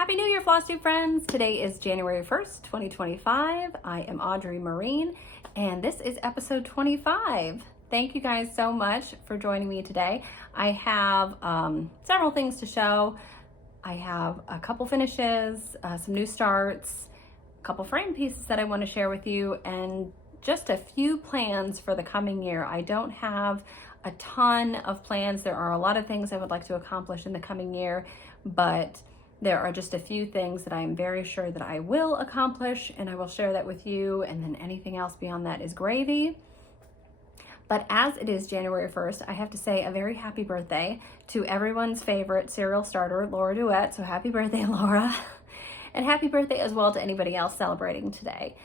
Happy New Year, Flosstube friends! Today is January 1st, 2025. I am Audrey Marine, and this is episode 25. Thank you guys so much for joining me today. I have several things to show. I have a couple finishes, some new starts, a couple frame pieces that I want to share with you, and just a few plans for the coming year. I don't have a ton of plans. There are a lot of things I would like to accomplish in the coming year, but there are just a few things that I am very sure that I will accomplish, and I will share that with you, and then anything else beyond that is gravy. But as it is January 1st, I have to say a very happy birthday to everyone's favorite cereal starter, Laura Duet. So happy birthday, Laura. And happy birthday as well to anybody else celebrating today.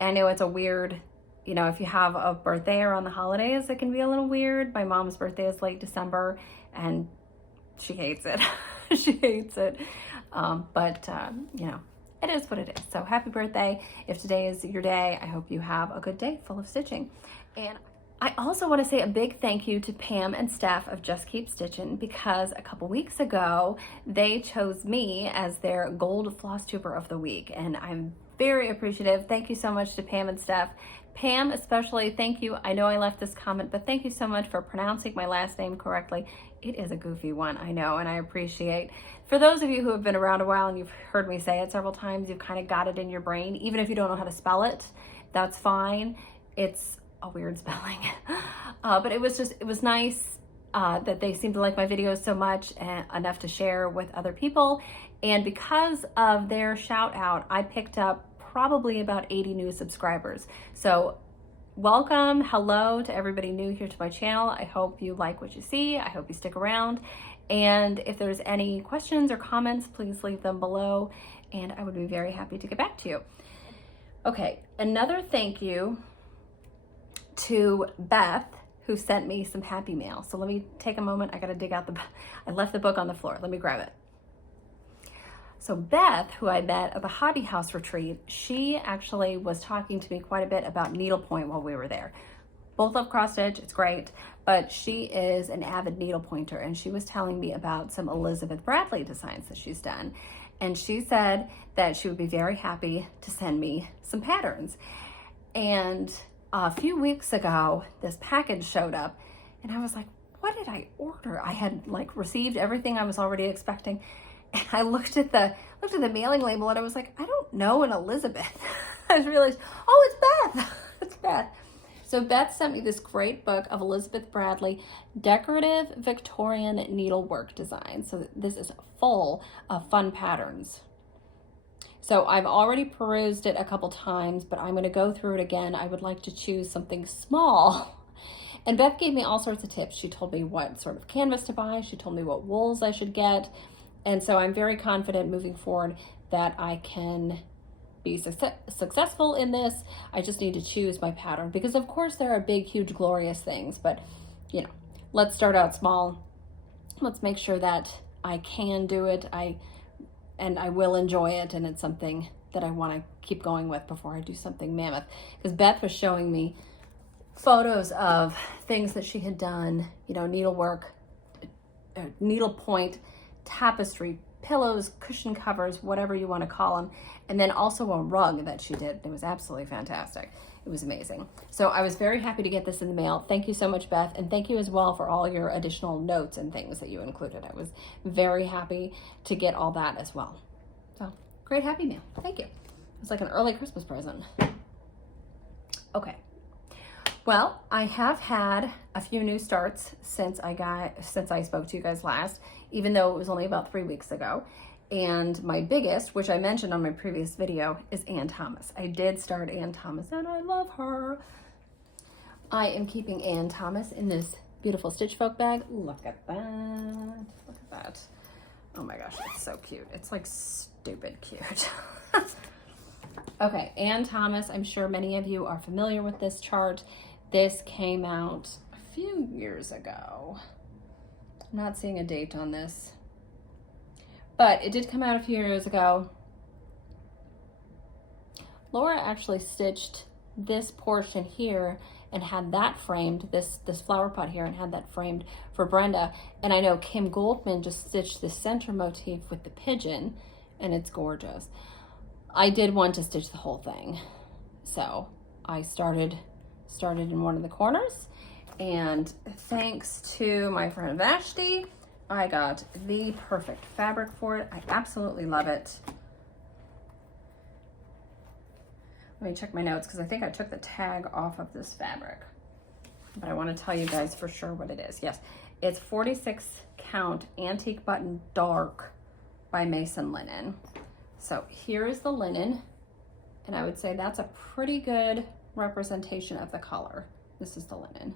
I know it's a weird, if you have a birthday around the holidays, it can be a little weird. My mom's birthday is late December, and she hates it. She hates it. It is what it is. So happy birthday. If today is your day, I hope you have a good day full of stitching. And I also want to say a big thank you to Pam and Steph of Just Keep Stitching, because a couple weeks ago, they chose me as their Gold Flosstuber of the Week, and I'm very appreciative. Thank you so much to Pam and Steph. Pam especially, thank you. I know I left this comment, but thank you so much for pronouncing my last name correctly. It is a goofy one, I know, and I appreciate. For those of you who have been around a while and you've heard me say it several times, you've kind of got it in your brain. Even if you don't know how to spell it, that's fine. It's a weird spelling. But it was nice that they seemed to like my videos so much and enough to share with other people. And because of their shout out, I picked up probably about 80 new subscribers. So welcome, hello to everybody new here to my channel. I hope you like what you see. I hope you stick around. And if there's any questions or comments, please leave them below, and I would be very happy to get back to you. Okay, another thank you to Beth, who sent me some happy mail. So let me take a moment. I gotta dig out I left the book on the floor. Let me grab it. So Beth, who I met at the Hobby House retreat, she actually was talking to me quite a bit about needlepoint while we were there. Both love cross stitch, it's great, but she is an avid needlepointer, and she was telling me about some Elizabeth Bradley designs that she's done. And she said that she would be very happy to send me some patterns. And a few weeks ago, this package showed up, and I was like, what did I order? I had received everything I was already expecting. And I looked at the mailing label, and I was like, I don't know an Elizabeth. I realized, oh, it's Beth. It's Beth. So Beth sent me this great book of Elizabeth Bradley decorative Victorian needlework designs. So this is full of fun patterns. So I've already perused it a couple times, but I'm going to go through it again. I would like to choose something small. And Beth gave me all sorts of tips. She told me what sort of canvas to buy. She told me what wools I should get. And so I'm very confident moving forward that I can be successful in this. I just need to choose my pattern, because of course there are big, huge, glorious things, but let's start out small. Let's make sure that I can do it. I will enjoy it, and it's something that I want to keep going with before I do something mammoth. Because Beth was showing me photos of things that she had done, needlework, needlepoint, tapestry, pillows, cushion covers, whatever you want to call them, and then also a rug that she did. It was absolutely fantastic. It was amazing. So I was very happy to get this in the mail. Thank you so much, Beth, and thank you as well for all your additional notes and things that you included. I was very happy to get all that as well. So great happy mail. Thank you. It's like an early Christmas present. Okay. Well, I have had a few new starts since I spoke to you guys last, even though it was only about 3 weeks ago. And my biggest, which I mentioned on my previous video, is Ann Thomas. I did start Ann Thomas, and I love her. I am keeping Ann Thomas in this beautiful Stitch Folk bag. Look at that. Look at that. Oh my gosh, it's so cute. It's like stupid cute. Okay, Ann Thomas. I'm sure many of you are familiar with this chart. This came out a few years ago. I'm not seeing a date on this, but it did come out a few years ago. Laura actually stitched this portion here and had that framed, this flower pot here, and had that framed for Brenda. And I know Kim Goldman just stitched the center motif with the pigeon, and it's gorgeous. I did want to stitch the whole thing, so I started in one of the corners, and thanks to my friend Vashti, I got the perfect fabric for it. I absolutely love it. Let me check my notes because I think I took the tag off of this fabric, but I want to tell you guys for sure what it is. Yes, it's 46 count antique button dark by Mason Linen. So here's the linen, and I would say that's a pretty good representation of the color. This is the linen.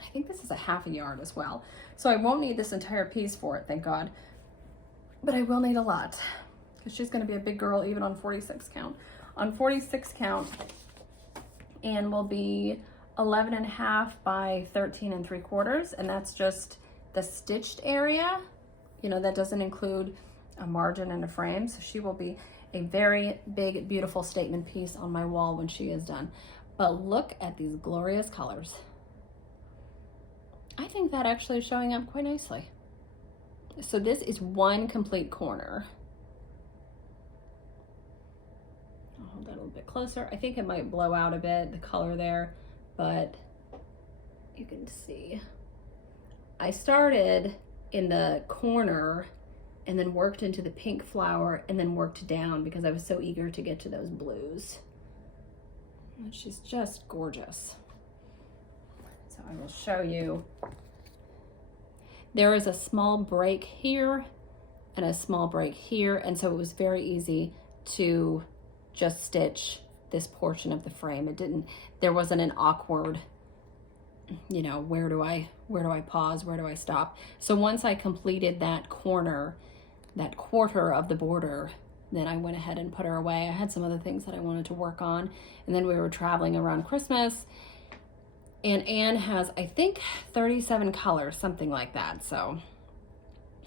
I think this is a half a yard as well. So I won't need this entire piece for it, thank God. But I will need a lot because she's going to be a big girl even on 46 count. On 46 count, and will be 11.5 by 13 3/4, and that's just the stitched area. You know, that doesn't include a margin and a frame. So she will be a very big, beautiful statement piece on my wall when she is done. But look at these glorious colors. I think that actually is showing up quite nicely. So this is one complete corner. I'll hold that a little bit closer. I think it might blow out a bit, the color there, but you can see. I started in the corner and then worked into the pink flower and then worked down because I was so eager to get to those blues. And she's just gorgeous. So I will show you. There is a small break here and a small break here, and so it was very easy to just stitch this portion of the frame. There wasn't an awkward, you know, where do I pause, where do I stop? So once I completed that corner, that quarter of the border, then I went ahead and put her away. I had some other things that I wanted to work on, and then we were traveling around Christmas, and Anne has, I think, 37 colors, something like that, so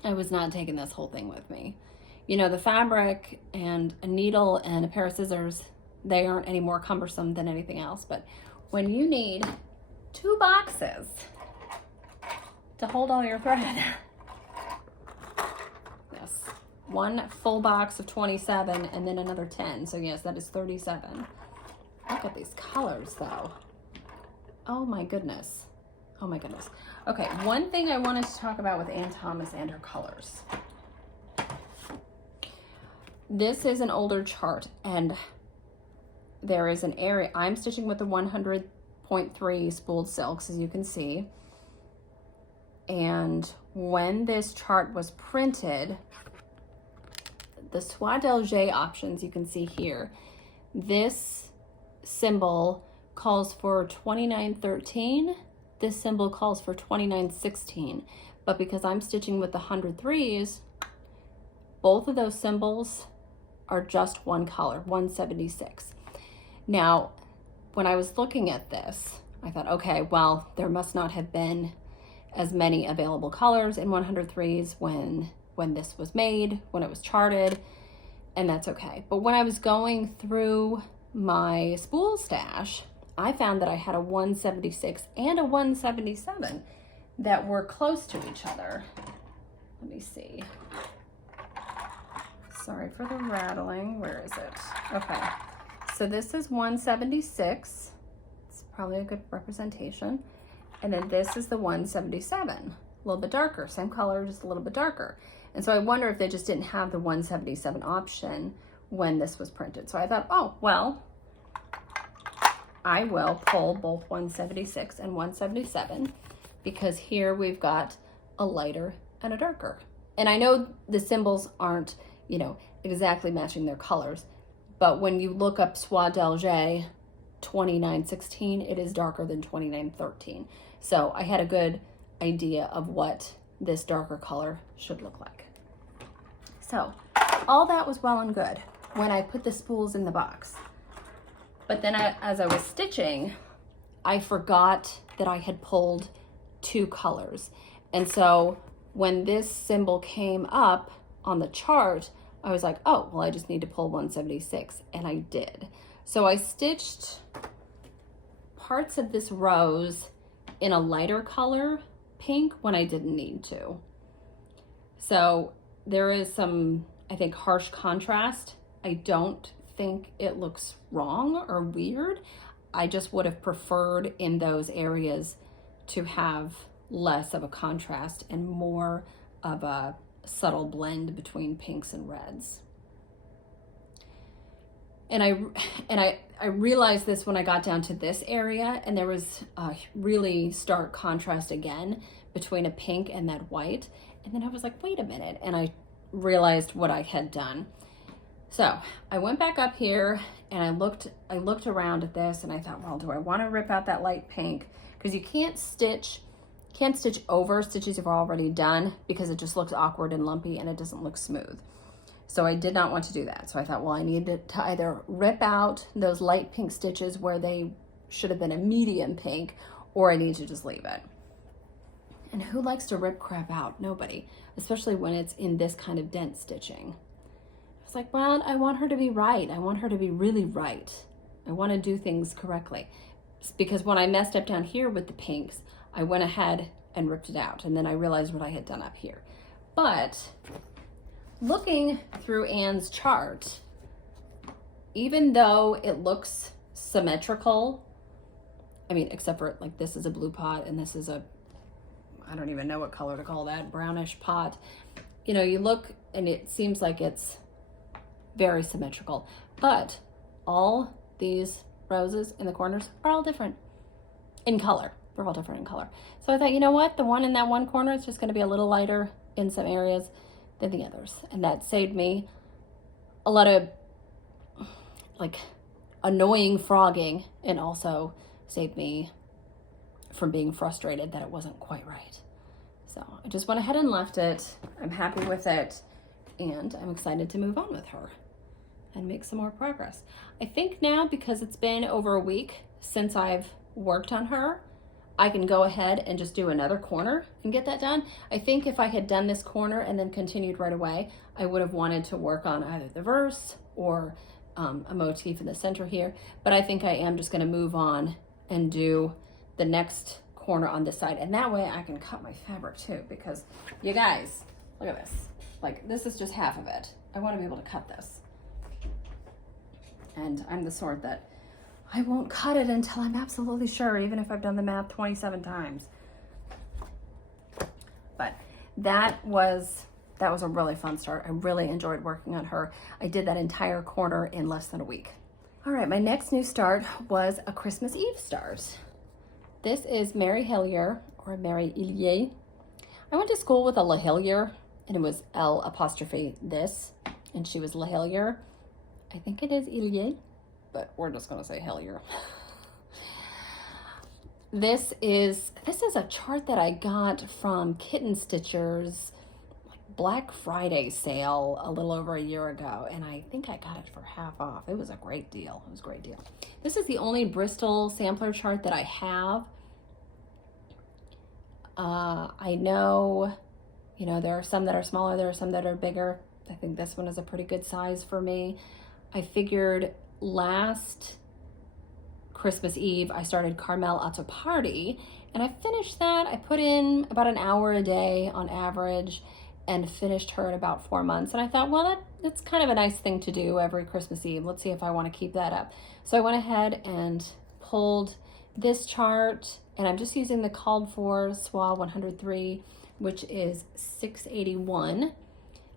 I was not taking this whole thing with me. You know, the fabric and a needle and a pair of scissors, they aren't any more cumbersome than anything else, but when you need 2 boxes to hold all your thread, yes, one full box of 27 and then another 10, so yes, that is 37. Look at these colors though. Oh my goodness. Oh my goodness. Okay, one thing I wanted to talk about with Ann Thomas and her colors. This is an older chart, and there is an area. I'm stitching with the 100.3 spooled silks, as you can see. And when this chart was printed, the Soie d'Alger options you can see here, this symbol calls for 2913. This symbol calls for 2916. But because I'm stitching with the 103s, both of those symbols are just one color, 176. Now, when I was looking at this, I thought, okay, well, there must not have been as many available colors in 103s when this was made, when it was charted, and that's okay. But when I was going through my spool stash, I found that I had a 176 and a 177 that were close to each other. Let me see. Sorry for the rattling. Where is it? Okay. So this is 176. It's probably a good representation. And then this is the 177. A little bit darker. Same color, just a little bit darker. And so I wonder if they just didn't have the 177 option when this was printed. So I thought, oh, well, I will pull both 176 and 177 because here we've got a lighter and a darker. And I know the symbols aren't, you know, exactly matching their colors, but when you look up Soie d'Alger 2916, it is darker than 2913. So I had a good idea of what this darker color should look like. So all that was well and good when I put the spools in the box. But then as I was stitching, I forgot that I had pulled 2 colors. And so when this symbol came up on the chart, I was like, oh, well, I just need to pull 176, and I did. So I stitched parts of this rose in a lighter color pink when I didn't need to. So there is some I think harsh contrast. I don't think it looks wrong or weird. I just would have preferred in those areas to have less of a contrast and more of a subtle blend between pinks and reds. And I realized this when I got down to this area, and there was a really stark contrast again between a pink and that white. And then I was like, wait a minute. And I realized what I had done. So I went back up here and I looked around at this and I thought, well, do I want to rip out that light pink? Because you can't stitch over stitches you've already done because it just looks awkward and lumpy and it doesn't look smooth. So I did not want to do that. So I thought, well, I needed to either rip out those light pink stitches where they should have been a medium pink, or I need to just leave it. And who likes to rip crap out? Nobody, especially when it's in this kind of dense stitching. I was like, well, I want her to be right. I want her to be really right. I want to do things correctly. Because when I messed up down here with the pinks, I went ahead and ripped it out. And then I realized what I had done up here. But looking through Anne's chart, even though it looks symmetrical, I mean, except for like this is a blue pot and this is a, I don't even know what color to call that, brownish pot. You know, you look and it seems like it's very symmetrical, but all these roses in the corners are all different in color. They're all different in color. So I thought, you know what? The one in that one corner is just going to be a little lighter in some areas than the others. And that saved me a lot of like annoying frogging, and also saved me from being frustrated that it wasn't quite right. So I just went ahead and left it. I'm happy with it, and I'm excited to move on with her and make some more progress. I think now, because it's been over a week since I've worked on her, I can go ahead and just do another corner and get that done. I think if I had done this corner and then continued right away, I would have wanted to work on either the verse or a motif in the center here. But I think I am just gonna move on and do the next corner on this side. And that way I can cut my fabric too, because you guys, look at this. Like, this is just half of it. I wanna be able to cut this. And I'm the sort that I won't cut it until I'm absolutely sure, even if I've done the math 27 times. But that was a really fun start. I really enjoyed working on her. I did that entire corner in less than a week. All right, my next new start was a Christmas Eve start. This is Mary Hillier, or Mary Hillier. I went to school with a La Hillier, and it was L' this, and she was La Hillier. I think it is Hillier, but we're just gonna say Hillier. This is a chart that I got from Kitten Stitcher's Black Friday sale a little over a year ago, and I think I got it for half off. It was a great deal. It was a great deal. This is the only Bristol sampler chart that I have. I know, you know, there are some that are smaller, there are some that are bigger. I think this one is a pretty good size for me. I figured last Christmas Eve, I started Carmel Auto Party, and I finished that. I put in about an hour a day on average, and finished her in about 4 months. And I thought, well, that's kind of a nice thing to do every Christmas Eve. Let's see if I want to keep that up. So I went ahead and pulled this chart, and I'm just using the called for SWA 103, which is 681. It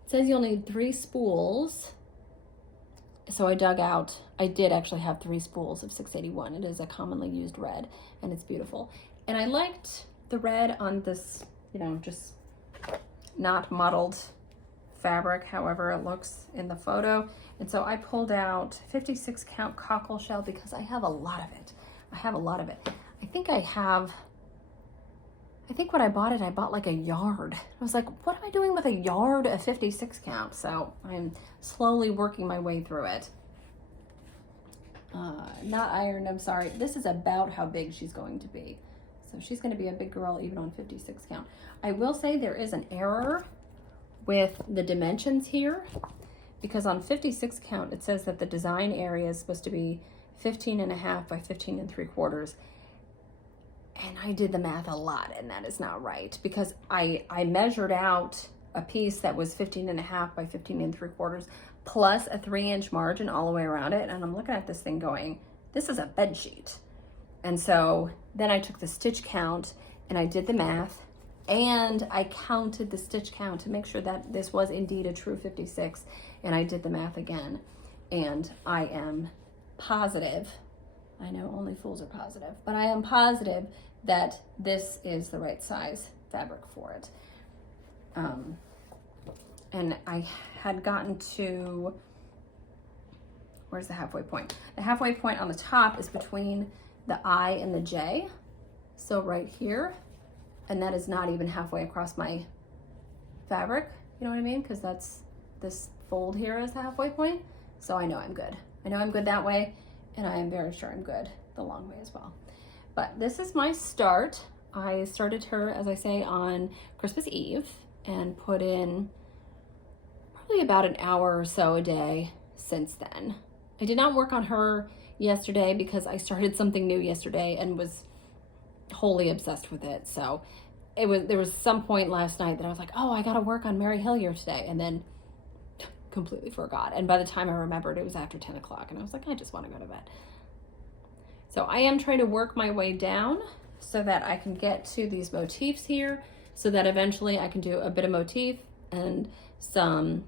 says you'll need 3 spools. So I dug out, I did actually have 3 spools of 681. It is a commonly used red, and it's beautiful. And I liked the red on this, you know, just not mottled fabric, however it looks in the photo. And so I pulled out 56 count cockle shell because I have a lot of it. I have a lot of it. I think when I bought it, I bought like a yard. I was like, what am I doing with a yard of 56 count? So I'm slowly working my way through it. Not ironed, I'm sorry. This is about how big she's going to be. So she's going to be a big girl even on 56 count. I will say there is an error with the dimensions here, because on 56 count it says that the design area is supposed to be 15.5 by 15.75. And I did the math a lot, and that is not right, because I measured out a piece that was 15.5 by 15 3/4 plus a 3-inch margin all the way around it. And I'm looking at this thing going, this is a bed sheet. And so then I took the stitch count and I did the math and I counted the stitch count to make sure that this was indeed a true 56. And I did the math again. And I am positive, I know only fools are positive, but I am positive that this is the right size fabric for it. And I had gotten to, where's the halfway point? The halfway point on the top is between the I and the J. So right here, and that is not even halfway across my fabric, you know what I mean? Because that's, this fold here is the halfway point. So I know I'm good. I know I'm good that way, and I am very sure I'm good the long way as well. But this is my start. I started her, as I say, on Christmas Eve and put in probably about an hour or so a day since then. I did not work on her yesterday because I started something new yesterday and was wholly obsessed with it. So there was some point last night that I was like, oh, I gotta work on Mary Hillier today, and then completely forgot. And by the time I remembered, it was after 10 o'clock and I was like, I just want to go to bed. So I am trying to work my way down so that I can get to these motifs here, so that eventually I can do a bit of motif and some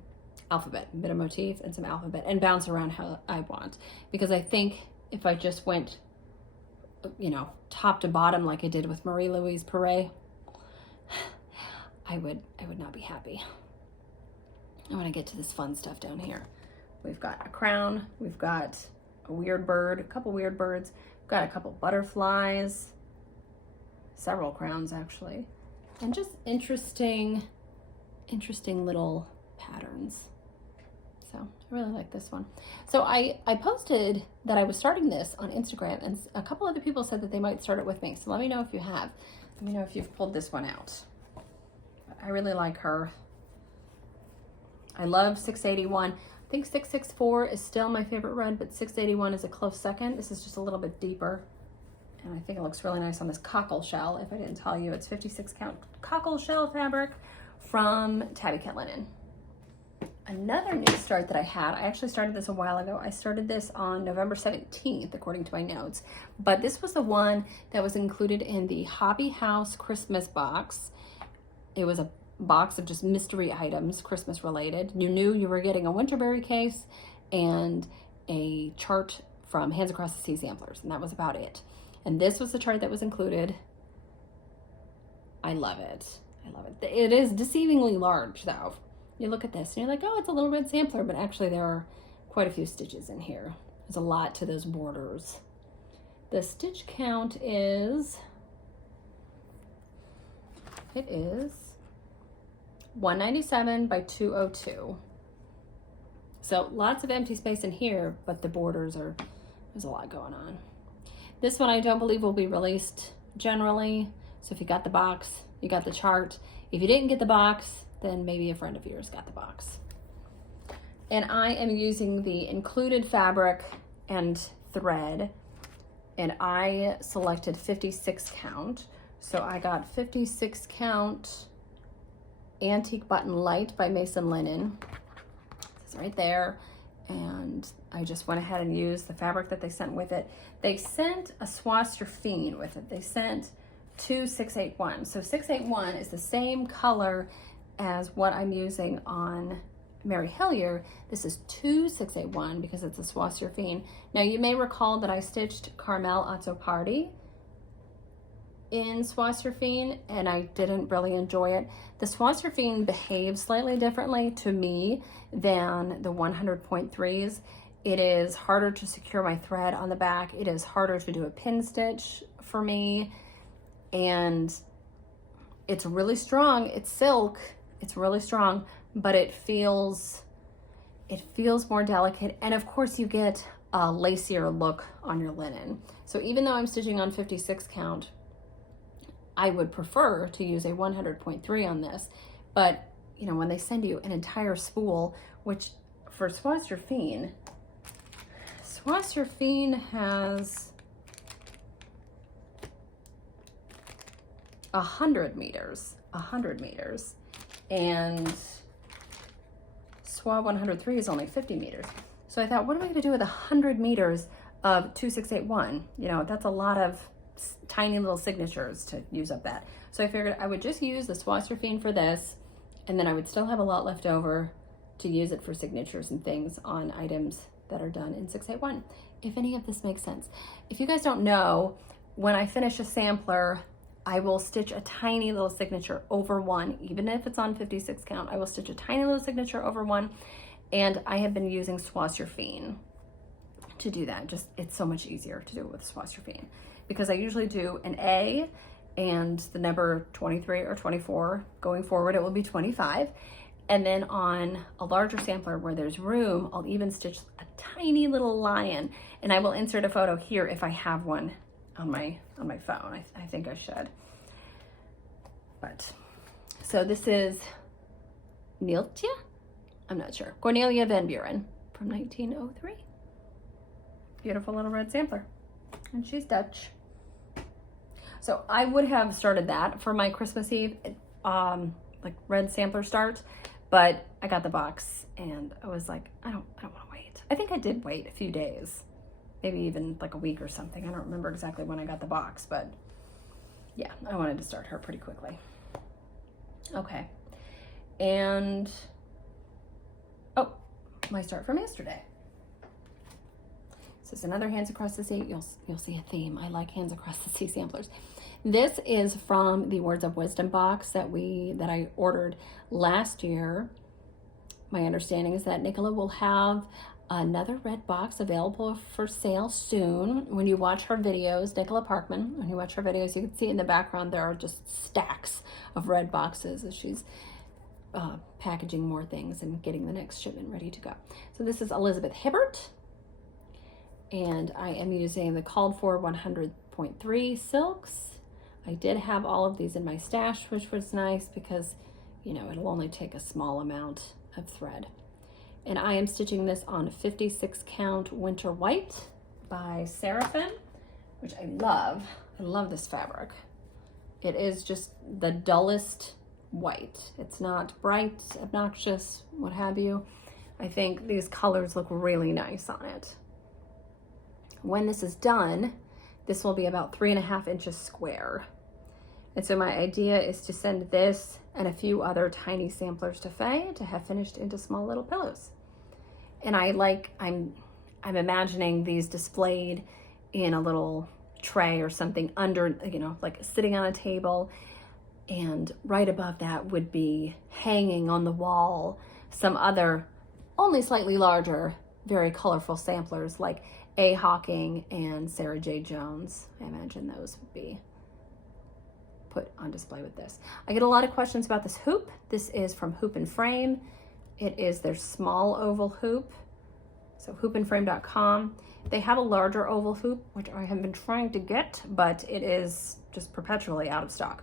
alphabet, a bit of motif and some alphabet, and bounce around how I want. Because I think if I just went, you know, top to bottom like I did with Marie Louise Perret, I would not be happy. I want to get to this fun stuff down here. We've got a crown, we've got a weird bird, a couple weird birds, we've got a couple butterflies, several crowns actually, and just interesting little patterns. So I really like this one. So I posted that I was starting this on Instagram, and a couple other people said that they might start it with me. So let me know if you have. Let me know if you've pulled this one out. I really like her. I love 681. I think 664 is still my favorite red, but 681 is a close second. This is just a little bit deeper. And I think it looks really nice on this cockle shell. If I didn't tell you, it's 56 count cockle shell fabric from Tabby Cat Linen. Another new start that I had, I actually started this a while ago. I started this on November 17th, according to my notes. But this was the one that was included in the Hobby House Christmas box. It was a box of just mystery items, Christmas related. You knew you were getting a Winterberry case and a chart from Hands Across the Sea Samplers, and that was about it. And this was the chart that was included. I love it. I love it. It is deceivingly large though. You look at this and you're like, oh, it's a little red sampler, but actually there are quite a few stitches in here. There's a lot to those borders. The stitch count is, it is 197 by 202. So lots of empty space in here, but the borders are, there's a lot going on. This one I don't believe will be released generally. So if you got the box, you got the chart. If you didn't get the box, then maybe a friend of yours got the box. And I am using the included fabric and thread, and I selected 56 count. So I got 56 count Antique Button Light by Mason Linen. It's right there. And I just went ahead and used the fabric that they sent with it. They sent a Flosstube with it. They sent two 681. So 681 is the same color as what I'm using on Mary Hillier. This is 2681 because it's a Flosstube. Now you may recall that I stitched Carmel Otto Party in Flosstube and I didn't really enjoy it. The Flosstube behaves slightly differently to me than the 100.3s. It is harder to secure my thread on the back. It is harder to do a pin stitch for me, and it's really strong. It's silk. It's really strong, but it feels more delicate. And of course you get a lacier look on your linen. So even though I'm stitching on 56 count, I would prefer to use a 100.3 on this. But you know, when they send you an entire spool, which for Flosstube has 100 meters, and Swab 103 is only 50 meters. So I thought, what am I going to do with 100 meters of 2681? You know, that's a lot of tiny little signatures to use up that. So I figured I would just use the Swasserfine for this, and then I would still have a lot left over to use it for signatures and things on items that are done in 681, if any of this makes sense. If you guys don't know, when I finish a sampler, I will stitch a tiny little signature over one, even if it's on 56 count. I will stitch a tiny little signature over one, and I have been using Swasserfine to do that. Just, it's so much easier to do it with Swasserfine, because I usually do an A and the number 23 or 24. Going forward, it will be 25. And then on a larger sampler where there's room, I'll even stitch a tiny little lion, and I will insert a photo here if I have one on my phone. I think I should. But so this is Neeltje? I'm not sure. Cornelia van Buren from 1903. Beautiful little red sampler. And she's Dutch. So I would have started that for my Christmas Eve, like red sampler start, but I got the box and I was like, I don't want to wait. I think I did wait a few days, maybe even like a week or something. I don't remember exactly when I got the box, but yeah, I wanted to start her pretty quickly. Okay. And, oh, my start from yesterday. This is another Hands Across the Sea. You'll see a theme. I like Hands Across the Sea samplers. This is from the Words of Wisdom box that I ordered last year. My understanding is that Nicola will have another red box available for sale soon. When you watch her videos, Nicola Parkman, when you watch her videos, you can see in the background there are just stacks of red boxes as she's packaging more things and getting the next shipment ready to go. So this is Elizabeth Hibbert, and I am using the called for 100.3 silks. I did have all of these in my stash, which was nice because, you know, it'll only take a small amount of thread. And I am stitching this on 56 count Winter White by Seraphim, which I love. I love this fabric. It is just the dullest white. It's not bright, obnoxious, what have you. I think these colors look really nice on it. When this is done, this will be about 3.5 inches square. And so my idea is to send this and a few other tiny samplers to Faye to have finished into small little pillows. And I'm imagining these displayed in a little tray or something under, you know, like sitting on a table, and right above that would be hanging on the wall some other, only slightly larger, very colorful samplers like A. Hawking and Sarah J. Jones. I imagine those would be put on display with this. I get a lot of questions about this hoop. This is from Hoop and Frame. It is their small oval hoop. So hoopandframe.com. They have a larger oval hoop, which I have been trying to get, but it is just perpetually out of stock.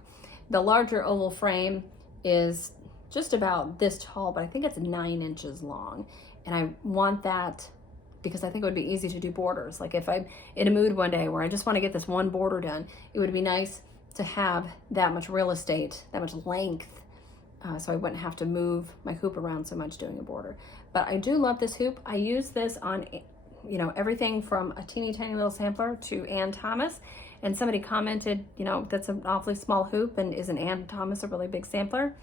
The larger oval frame is just about this tall, but I think it's 9 inches long. And I want that because I think it would be easy to do borders. Like if I'm in a mood one day where I just want to get this one border done, it would be nice to have that much real estate, that much length, so I wouldn't have to move my hoop around so much doing a border. But I do love this hoop. I use this on, you know, everything from a teeny tiny little sampler to Ann Thomas. And somebody commented, you know, that's an awfully small hoop, and isn't Ann Thomas a really big sampler?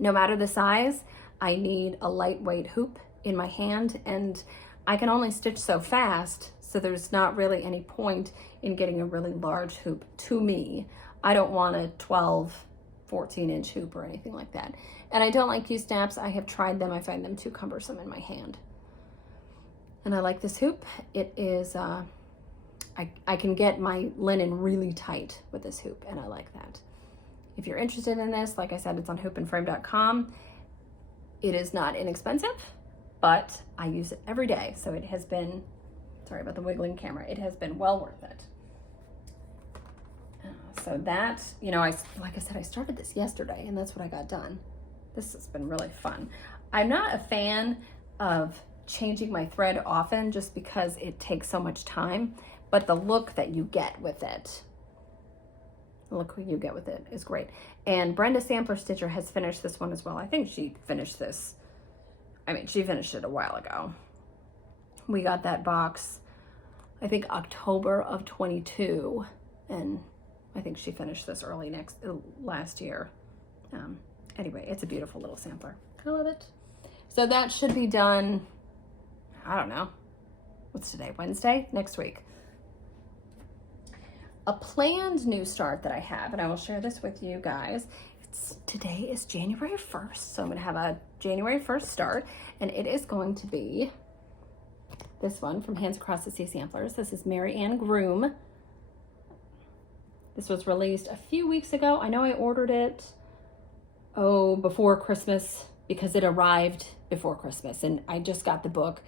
No matter the size, I need a lightweight hoop in my hand, and I can only stitch so fast, so there's not really any point in getting a really large hoop to me. I don't want a 12, 14-inch hoop or anything like that. And I don't like U-snaps. I have tried them. I find them too cumbersome in my hand. And I like this hoop. It is, I can get my linen really tight with this hoop, and I like that. If you're interested in this, like I said, it's on hoopandframe.com. It is not inexpensive, but I use it every day. So it has been, sorry about the wiggling camera, it has been well worth it. So that, you know, like I said, I started this yesterday, and that's what I got done. This has been really fun. I'm not a fan of changing my thread often just because it takes so much time, but the look that you get with it The look you get with it is great. And Brenda Sampler Stitcher has finished this one as well. I think she finished this, I mean, she finished it a while ago. We got that box, I think October of 22, and I think she finished this last year. Anyway, it's a beautiful little sampler. I love it. So that should be done, I don't know, what's today, Wednesday? Next week. A planned new start that I have, and I will share this with you guys. Today is January 1st, so I'm going to have a January 1st start, and it is going to be this one from Hands Across the Sea Samplers. This is Mary Ann Groom. This was released a few weeks ago. I know I ordered it, before Christmas, because it arrived before Christmas, and I just got the book,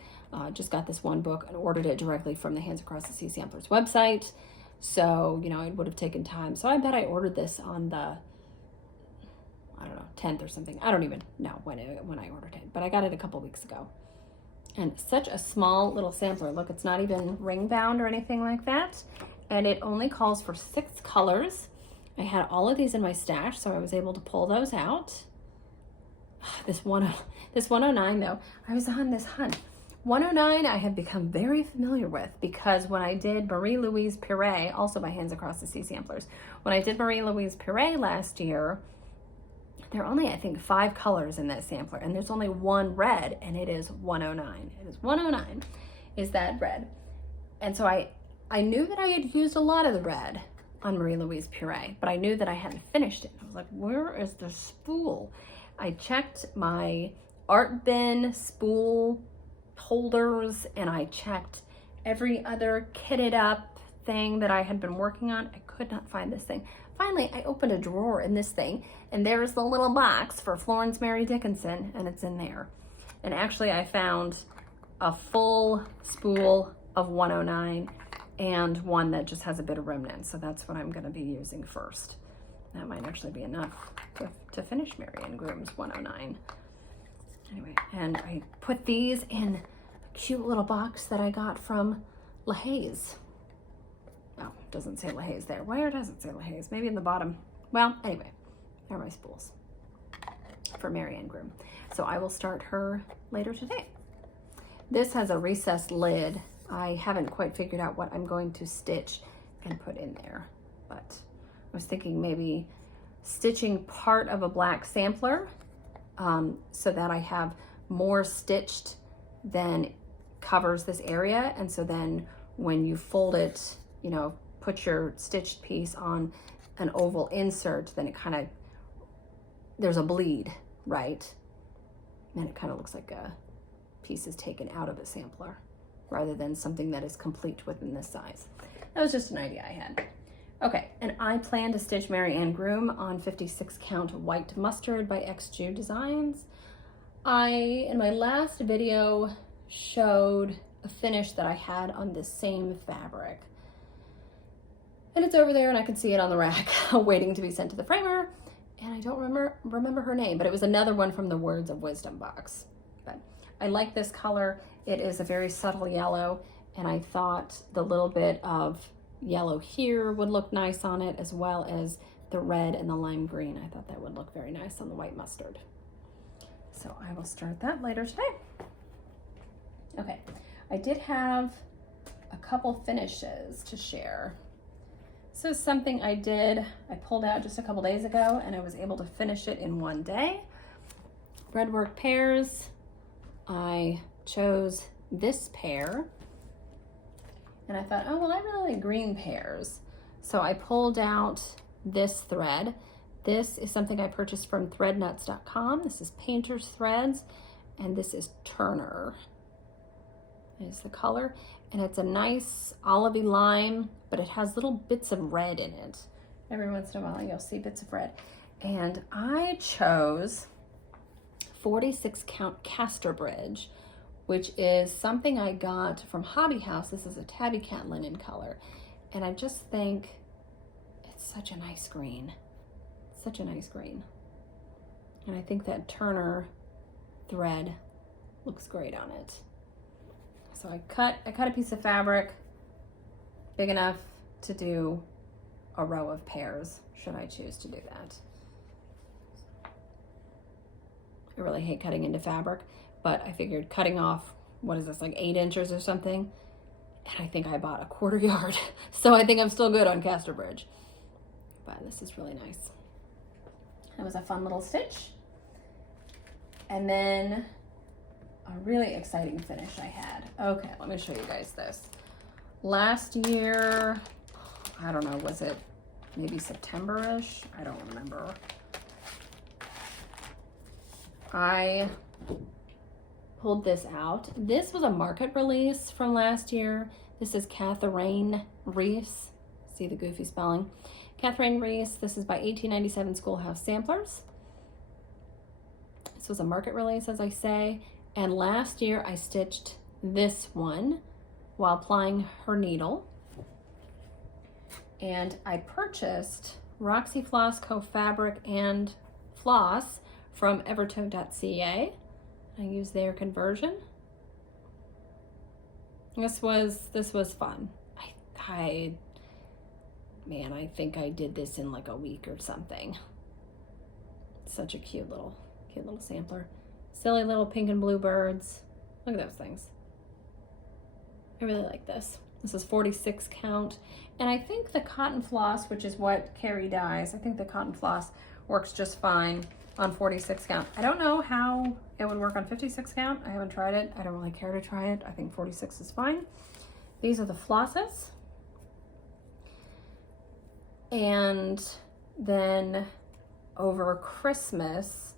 just got this one book and ordered it directly from the Hands Across the Sea Samplers website. So, you know, it would have taken time. So I bet I ordered this on the, I don't know, 10th or something. I don't even know when I ordered it, but I got it a couple weeks ago. And such a small little sampler. Look, it's not even ring bound or anything like that. And it only calls for 6 colors. I had all of these in my stash, so I was able to pull those out. This 109 though, I was on this hunt. 109 I have become very familiar with, because when I did Marie Louise Puree, also by Hands Across the Sea Samplers, when I did Marie Louise Puree last year, there are only, I think, 5 colors in that sampler, and there's only one red, and it is 109. It is 109 is that red. And so I knew that I had used a lot of the red on Marie Louise Puree, but I knew that I hadn't finished it. I was like, where is the spool? I checked my art bin spool holders, and I checked every other kitted up thing that I had been working on. I could not find this thing. Finally, I opened a drawer in this thing, and there's the little box for Florence Mary Dickinson, and it's in there. And actually, I found a full spool of 109 and one that just has a bit of remnant, so that's what I'm going to be using first. That might actually be enough to finish Mary Ann Groom's 109. Anyway, and I put these in a cute little box that I got from LaHaye's. Oh, it doesn't say LaHaye's there. Where does it say LaHaye's? Maybe in the bottom. Well, anyway, there are my spools for Mary Ann Groom. So I will start her later today. This has a recessed lid. I haven't quite figured out what I'm going to stitch and put in there, but I was thinking maybe stitching part of a black sampler, so that I have more stitched than covers this area. And so then when you fold it, you know, put your stitched piece on an oval insert, then it kind of, there's a bleed, right? And it kind of looks like a piece is taken out of a sampler rather than something that is complete within this size. That was just an idea I had. Okay, and I plan to stitch Mary Ann Groom on 56 count white mustard by XJU Designs. In my last video, showed a finish that I had on this same fabric. And it's over there and I can see it on the rack waiting to be sent to the framer. And I don't remember her name, but it was another one from the Words of Wisdom box. But I like this color. It is a very subtle yellow, and I thought the little bit of yellow here would look nice on it, as well as the red and the lime green. I thought that would look very nice on the white mustard. So I will start that later today. Okay, I did have a couple finishes to share. This is something I pulled out just a couple days ago, and I was able to finish it in one day. Threadwork pairs. I chose this pair, and I thought, oh, well, I really like green pairs. So I pulled out this thread. This is something I purchased from threadnuts.com. This is Painter's Threads, and this is Turner. Is the color, and it's a nice olivey lime, but it has little bits of red in it. Every once in a while you'll see bits of red. And I chose 46 count Castor Bridge, which is something I got from Hobby House. This is a tabby cat linen color, and I just think it's such a nice green. Such a nice green. And I think that Turner thread looks great on it. So I cut a piece of fabric big enough to do a row of pairs should I choose to do that. I really hate cutting into fabric, but I figured cutting off, what is this, like 8 inches or something? And I think I bought a 1/4 yard. So I think I'm still good on caster bridge. But this is really nice. It was a fun little stitch. And then a really exciting finish I had. Okay, let me show you guys this. Last year, I don't know, was it maybe September-ish? I don't remember. I pulled this out. This was a market release from last year. This is Katerine Rees. See the goofy spelling. Katerine Rees. This is by 1897 Schoolhouse Samplers. This was a market release, as I say. And last year I stitched this one while applying her needle. And I purchased Roxy Floss Co fabric and floss from evertote.ca. I used their conversion. This was fun. Man, I think I did this in like a week or something. Such a cute little sampler. Silly little pink and blue birds. Look at those things. I really like this. This is 46 count. And I think the cotton floss, which is what Carrie dyes, I think the cotton floss works just fine on 46 count. I don't know how it would work on 56 count. I haven't tried it. I don't really care to try it. I think 46 is fine. These are the flosses. And then over Christmas,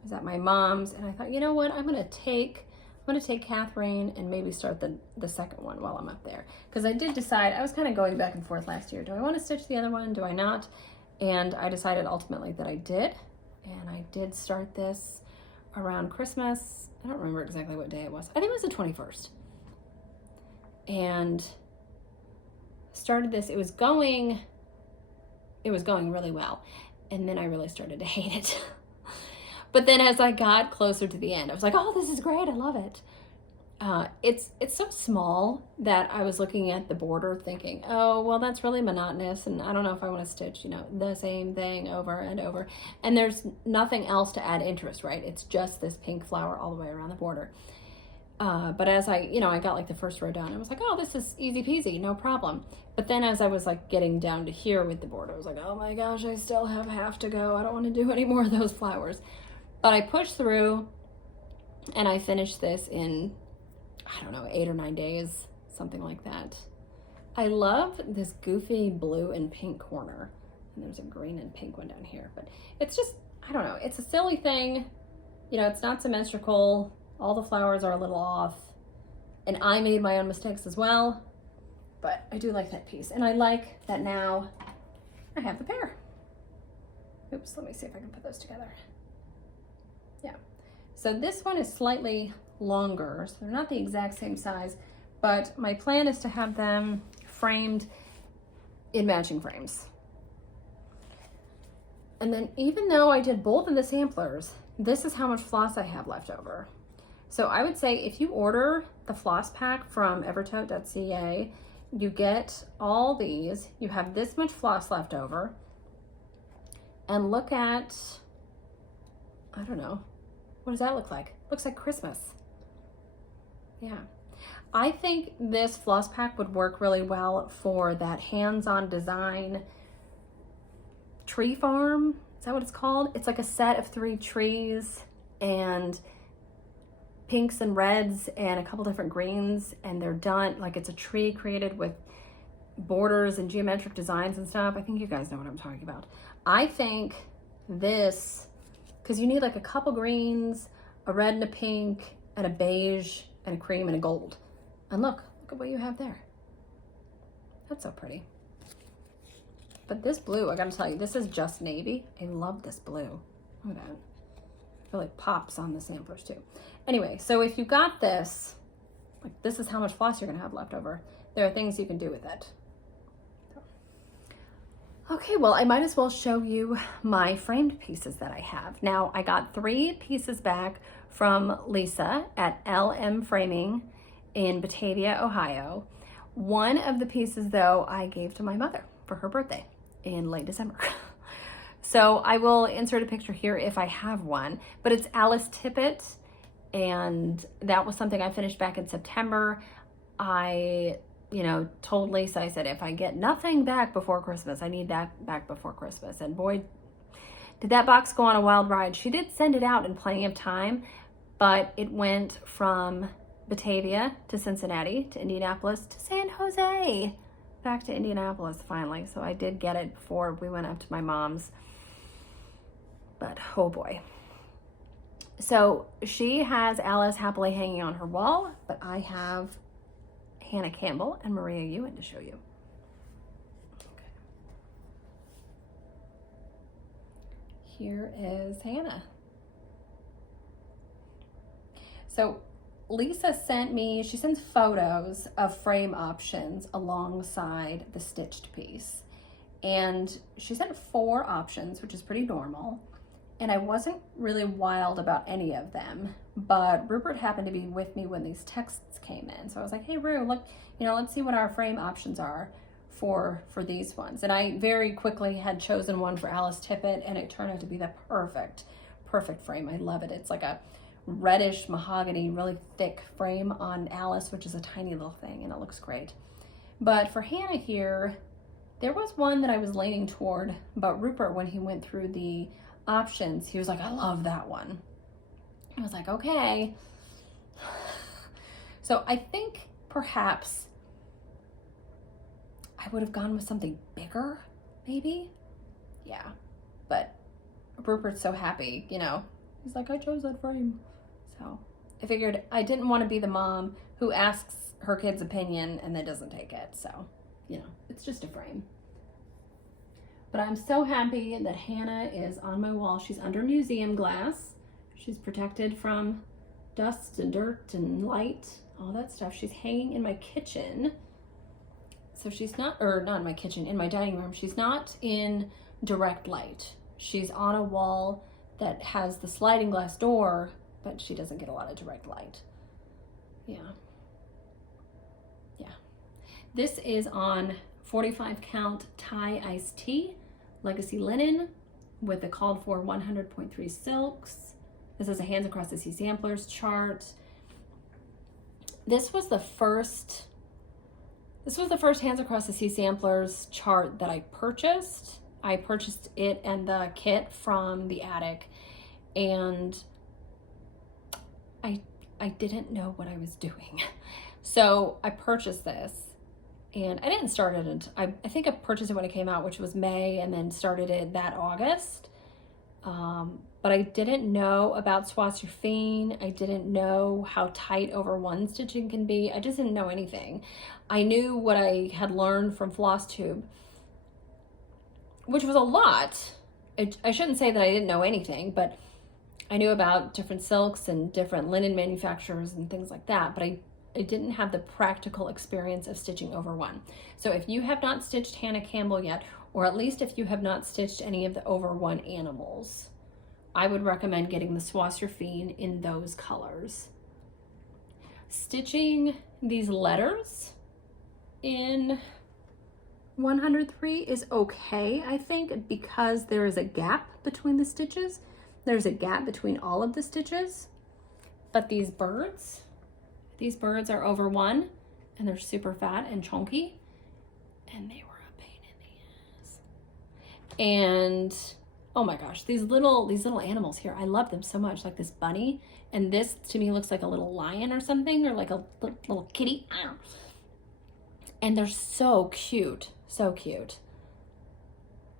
I was at my mom's and I thought, you know what, I'm gonna take Katerine and maybe start the second one while I'm up there. Because I did decide, I was kind of going back and forth last year. Do I want to stitch the other one? Do I not? And I decided ultimately that I did. And I did start this around Christmas. I don't remember exactly what day it was. I think it was the 21st. And started this. It was going really well. And then I really started to hate it. But then as I got closer to the end, I was like, oh, this is great. I love it. It's so small that I was looking at the border thinking, oh, well, that's really monotonous. And I don't know if I want to stitch, the same thing over and over. And there's nothing else to add interest, right? It's just this pink flower all the way around the border. But as I got like the first row done, I was like, oh, this is easy peasy, no problem. But then as I was like getting down to here with the border, I was like, oh my gosh, I still have half to go. I don't want to do any more of those flowers. But I pushed through and I finished this in, I don't know, 8 or 9 days, something like that. I love this goofy blue and pink corner. And there's a green and pink one down here. But it's just, I don't know, it's a silly thing. It's not symmetrical. All the flowers are a little off. And I made my own mistakes as well. But I do like that piece. And I like that now I have the pair. Oops, let me see if I can put those together. Yeah. So this one is slightly longer, so they're not the exact same size, but my plan is to have them framed in matching frames. And then even though I did both of the samplers, this is how much floss I have left over. So I would say if you order the floss pack from evertote.ca, you get all these, you have this much floss left over, and look at, I don't know, what does that look like? Looks like Christmas. Yeah. I think this floss pack would work really well for that hands-on design tree farm. Is that what it's called? It's like a set of 3 trees and pinks and reds and a couple different greens, and they're done, like it's a tree created with borders and geometric designs and stuff. I think you guys know what I'm talking about. I think this, because you need like a couple greens, a red and a pink, and a beige, and a cream, and a gold. And look at what you have there. That's so pretty. But this blue, I gotta tell you, this is just navy. I love this blue. Look at that. It really pops on the samplers too. Anyway, so if you got this, like this is how much floss you're gonna have left over. There are things you can do with it. Okay, well, I might as well show you my framed pieces that I have. Now, I got 3 pieces back from Lisa at LM Framing in Batavia, Ohio. One of the pieces, though, I gave to my mother for her birthday. in late December. So I will insert a picture here if I have one, but it's Alice Tippett, and that was something I finished back in September. I, told Lisa, I said, if I get nothing back before Christmas, I need that back before Christmas. And boy, did that box go on a wild ride. She did send it out in plenty of time, but it went from Batavia to Cincinnati to Indianapolis to San Jose, back to Indianapolis finally. So I did get it before we went up to my mom's, but oh boy. So she has Alice happily hanging on her wall, but I have Hannah Campbell and Maria Ewin to show you. Okay. Here is Hannah. So Lisa sent me, she sends photos of frame options alongside the stitched piece. And she sent 4 options, which is pretty normal. And I wasn't really wild about any of them, but Rupert happened to be with me when these texts came in. So I was like, hey, Ru, look, let's see what our frame options are for these ones. And I very quickly had chosen one for Alice Tippett, and it turned out to be the perfect frame. I love it. It's like a reddish mahogany, really thick frame on Alice, which is a tiny little thing, and it looks great. But for Hannah here, there was one that I was leaning toward, but Rupert, when he went through the options, he was like, I love that one. I was like, okay. So I think perhaps I would have gone with something bigger, maybe. Yeah, but Rupert's so happy, he's like, I chose that frame. So I figured I didn't want to be the mom who asks her kid's opinion and then doesn't take it. So, it's just a frame. But I'm so happy that Hannah is on my wall. She's under museum glass. She's protected from dust and dirt and light, all that stuff. She's hanging in my kitchen. So she's not, or not in my kitchen, in my dining room. She's not in direct light. She's on a wall that has the sliding glass door, but she doesn't get a lot of direct light. Yeah. This is on 45 count Thai iced tea, legacy linen with the called for 100.3 silks. This is a Hands Across the Sea Samplers chart. This was the first Hands Across the Sea Samplers chart that I purchased. I purchased it and the kit from the attic, and I didn't know what I was doing. So I purchased this, and I didn't start it until, I think I purchased it when it came out, which was May, and then started it that August. But I didn't know about Swatch-Your-Feen. I didn't know how tight over one stitching can be. I just didn't know anything. I knew what I had learned from Flosstube, which was a lot. I shouldn't say that I didn't know anything, but I knew about different silks and different linen manufacturers and things like that, but I didn't have the practical experience of stitching over one. So if you have not stitched Hannah Campbell yet, or at least if you have not stitched any of the over one animals, I would recommend getting the Swatch-Your-Feen in those colors. Stitching these letters in 103 is okay, I think, because there is a gap between the stitches. There's a gap between all of the stitches. But these birds are over one, and they're super fat and chunky, and they were a pain in the ass. And oh my gosh, these little animals here, I love them so much. Like this bunny, and this to me looks like a little lion or something, or like a little kitty. And they're so cute, so cute.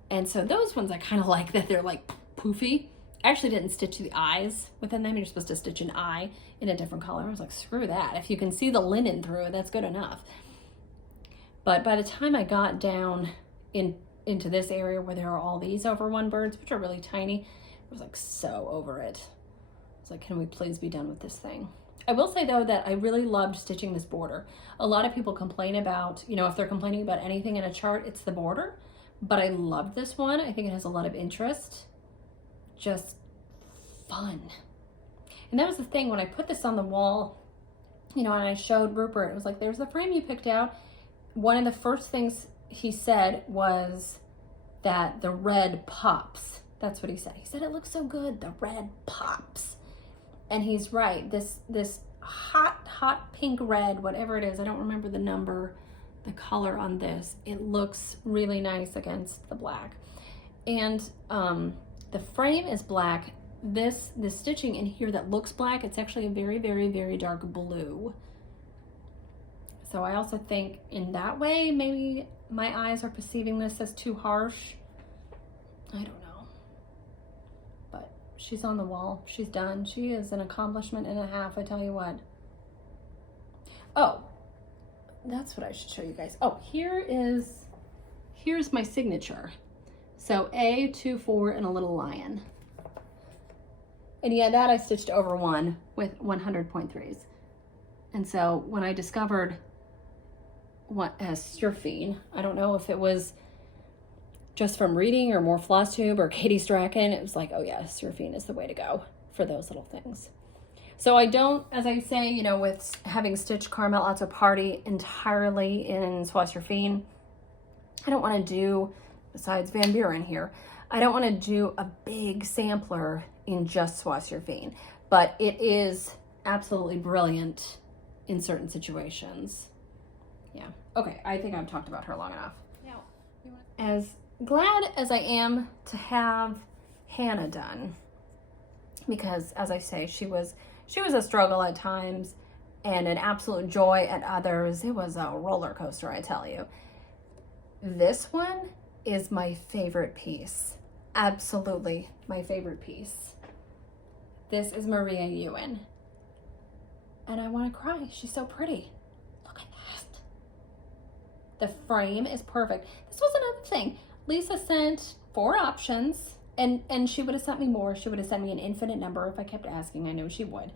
And so those ones I kind of like that they're like poofy. I actually didn't stitch the eyes within them. You're supposed to stitch an eye in a different color. I was like, screw that. If you can see the linen through it, that's good enough. But by the time I got down into this area where there are all these over one birds, which are really tiny, I was like so over it. I was like, can we please be done with this thing? I will say though that I really loved stitching this border. A lot of people complain about, if they're complaining about anything in a chart, it's the border. But I loved this one. I think it has a lot of interest. Just fun. And that was the thing when I put this on the wall, and I showed Rupert, it was like, there's the frame you picked out. One of the first things he said was, that the red pops. That's what he said. He said, it looks so good, the red pops. And he's right. This hot pink red, whatever it is, I don't remember the number, the color on this. It looks really nice against the black. And the frame is black. The stitching in here that looks black, it's actually a very, very, very dark blue. So I also think in that way, maybe my eyes are perceiving this as too harsh. I don't know. But she's on the wall. She's done. She is an accomplishment and a half, I tell you what. Oh, that's what I should show you guys. Oh, here's my signature. So A, 2, 4, and a little lion. And yeah, that I stitched over 1 with 100.3s. And so when I discovered what surfing, I don't know if it was just from reading or more Flosstube or Katie Strachan, it was like, oh yeah, surfing is the way to go for those little things. So I don't, as I say, you know, with having stitched Carmel Alto Party entirely in Swassurfine, I don't want to do, besides Van Buren here, I don't want to do a big sampler in just Swassurfine, but it is absolutely brilliant in certain situations. Yeah. Okay, I think I've talked about her long enough. Now, as glad as I am to have Hannah done, because as I say, she was a struggle at times and an absolute joy at others. It was a roller coaster, I tell you. This one is my favorite piece. Absolutely my favorite piece. This is Maria Ewin. And I want to cry. She's so pretty. Look at that. The frame is perfect. This was another thing. Lisa sent 4 options, and she would have sent me more. She would have sent me an infinite number if I kept asking. I knew she would.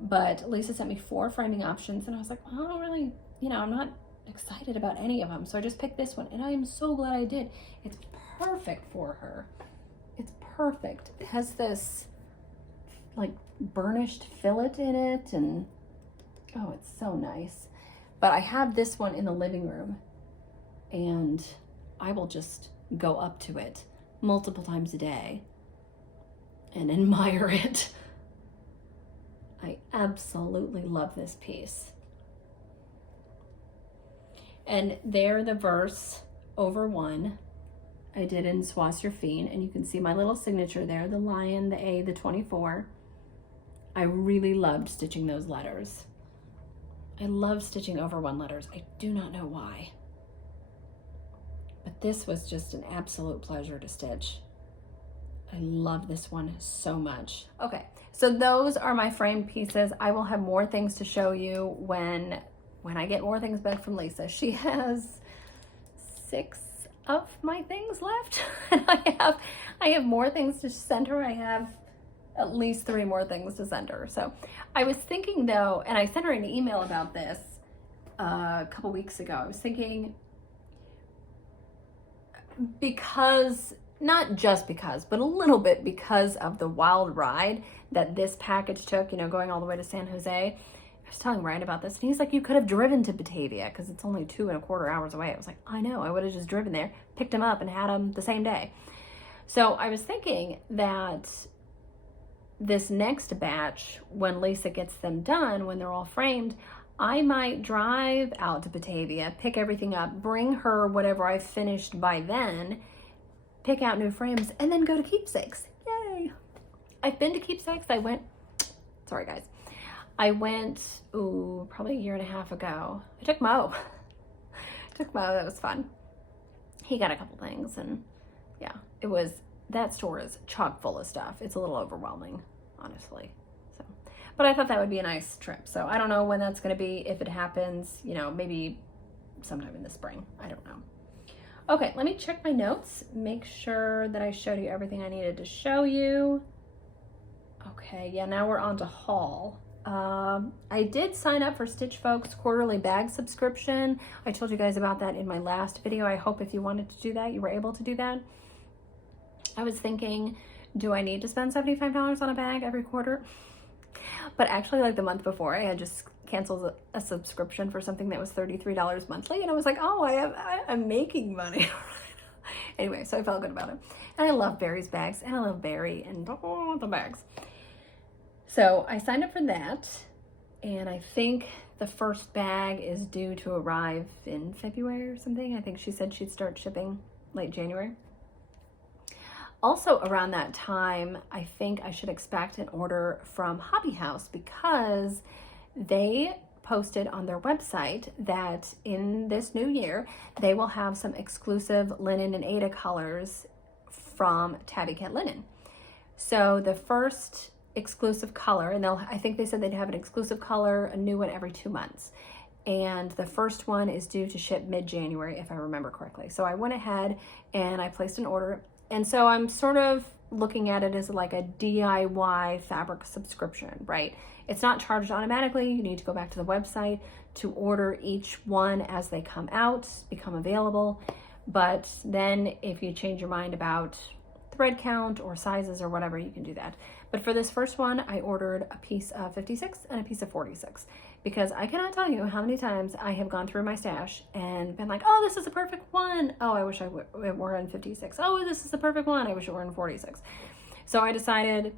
But Lisa sent me 4 framing options, and I was like, well, I don't really, you know, I'm not excited about any of them. So I just picked this one, and I am so glad I did. It's perfect for her. It's perfect. It has this like burnished fillet in it, and oh, it's so nice. But I have this one in the living room, and I will just go up to it multiple times a day and admire it. I absolutely love this piece. And there, the verse over 1 I did in Swassurfine, and you can see my little signature there, the lion, the A, the 24. I really loved stitching those letters. I love stitching over 1 letters. I do not know why. But this was just an absolute pleasure to stitch. I love this one so much. Okay, so those are my framed pieces. I will have more things to show you when I get more things back from Lisa. She has 6 of my things left. And I have more things to send her. I have at least 3 more things to send her. So I was thinking though, and I sent her an email about this a couple weeks ago. I was thinking, because, not just because, but a little bit because of the wild ride that this package took, you know, going all the way to San Jose. I was telling Ryan about this, and he's like, you could have driven to Batavia because it's only 2.25 hours away. I was like, I know, I would have just driven there, picked him up, and had him the same day. So I was thinking that this next batch, when Lisa gets them done, when they're all framed, I might drive out to Batavia, pick everything up, bring her whatever I've finished by then, pick out new frames, and then go to Keepsakes. Yay! I've been to Keepsakes. Sorry guys. I went, probably 1.5 years ago. I took Mo. That was fun. He got a couple things, and yeah, that store is chock full of stuff. It's a little overwhelming, honestly. So, but I thought that would be a nice trip. So I don't know when that's going to be, if it happens, you know, maybe sometime in the spring. I don't know. Okay, let me check my notes, make sure that I showed you everything I needed to show you. Okay, yeah, now we're on to haul. I did sign up for Stitch Folks quarterly bag subscription. I told you guys about that in my last video. I hope if you wanted to do that, you were able to do that. I was thinking, do I need to spend $75 on a bag every quarter? But actually, like the month before, I had just canceled a subscription for something that was $33 monthly, and I was like, oh, I'm making money. Anyway, so I felt good about it. And I love Barry's bags, and I love Barry and oh, the bags. So I signed up for that, and I think the first bag is due to arrive in February or something. I think she said she'd start shipping late January. Also around that time, I think I should expect an order from Hobby House, because they posted on their website that in this new year, they will have some exclusive linen and Aida colors from Tabby Cat Linen. So the first exclusive color, and I think they said they'd have an exclusive color, a new one every 2 months. And the first one is due to ship mid-January, if I remember correctly. So I went ahead and I placed an order. And so I'm sort of looking at it as like a DIY fabric subscription, right? It's not charged automatically. You need to go back to the website to order each one as they come out, become available. But then if you change your mind about thread count or sizes or whatever, you can do that. But for this first one, I ordered a piece of 56 and a piece of 46, because I cannot tell you how many times I have gone through my stash and been like, oh, this is the perfect one. Oh, I wish it were in 56. Oh, this is the perfect one. I wish it were in 46. So I decided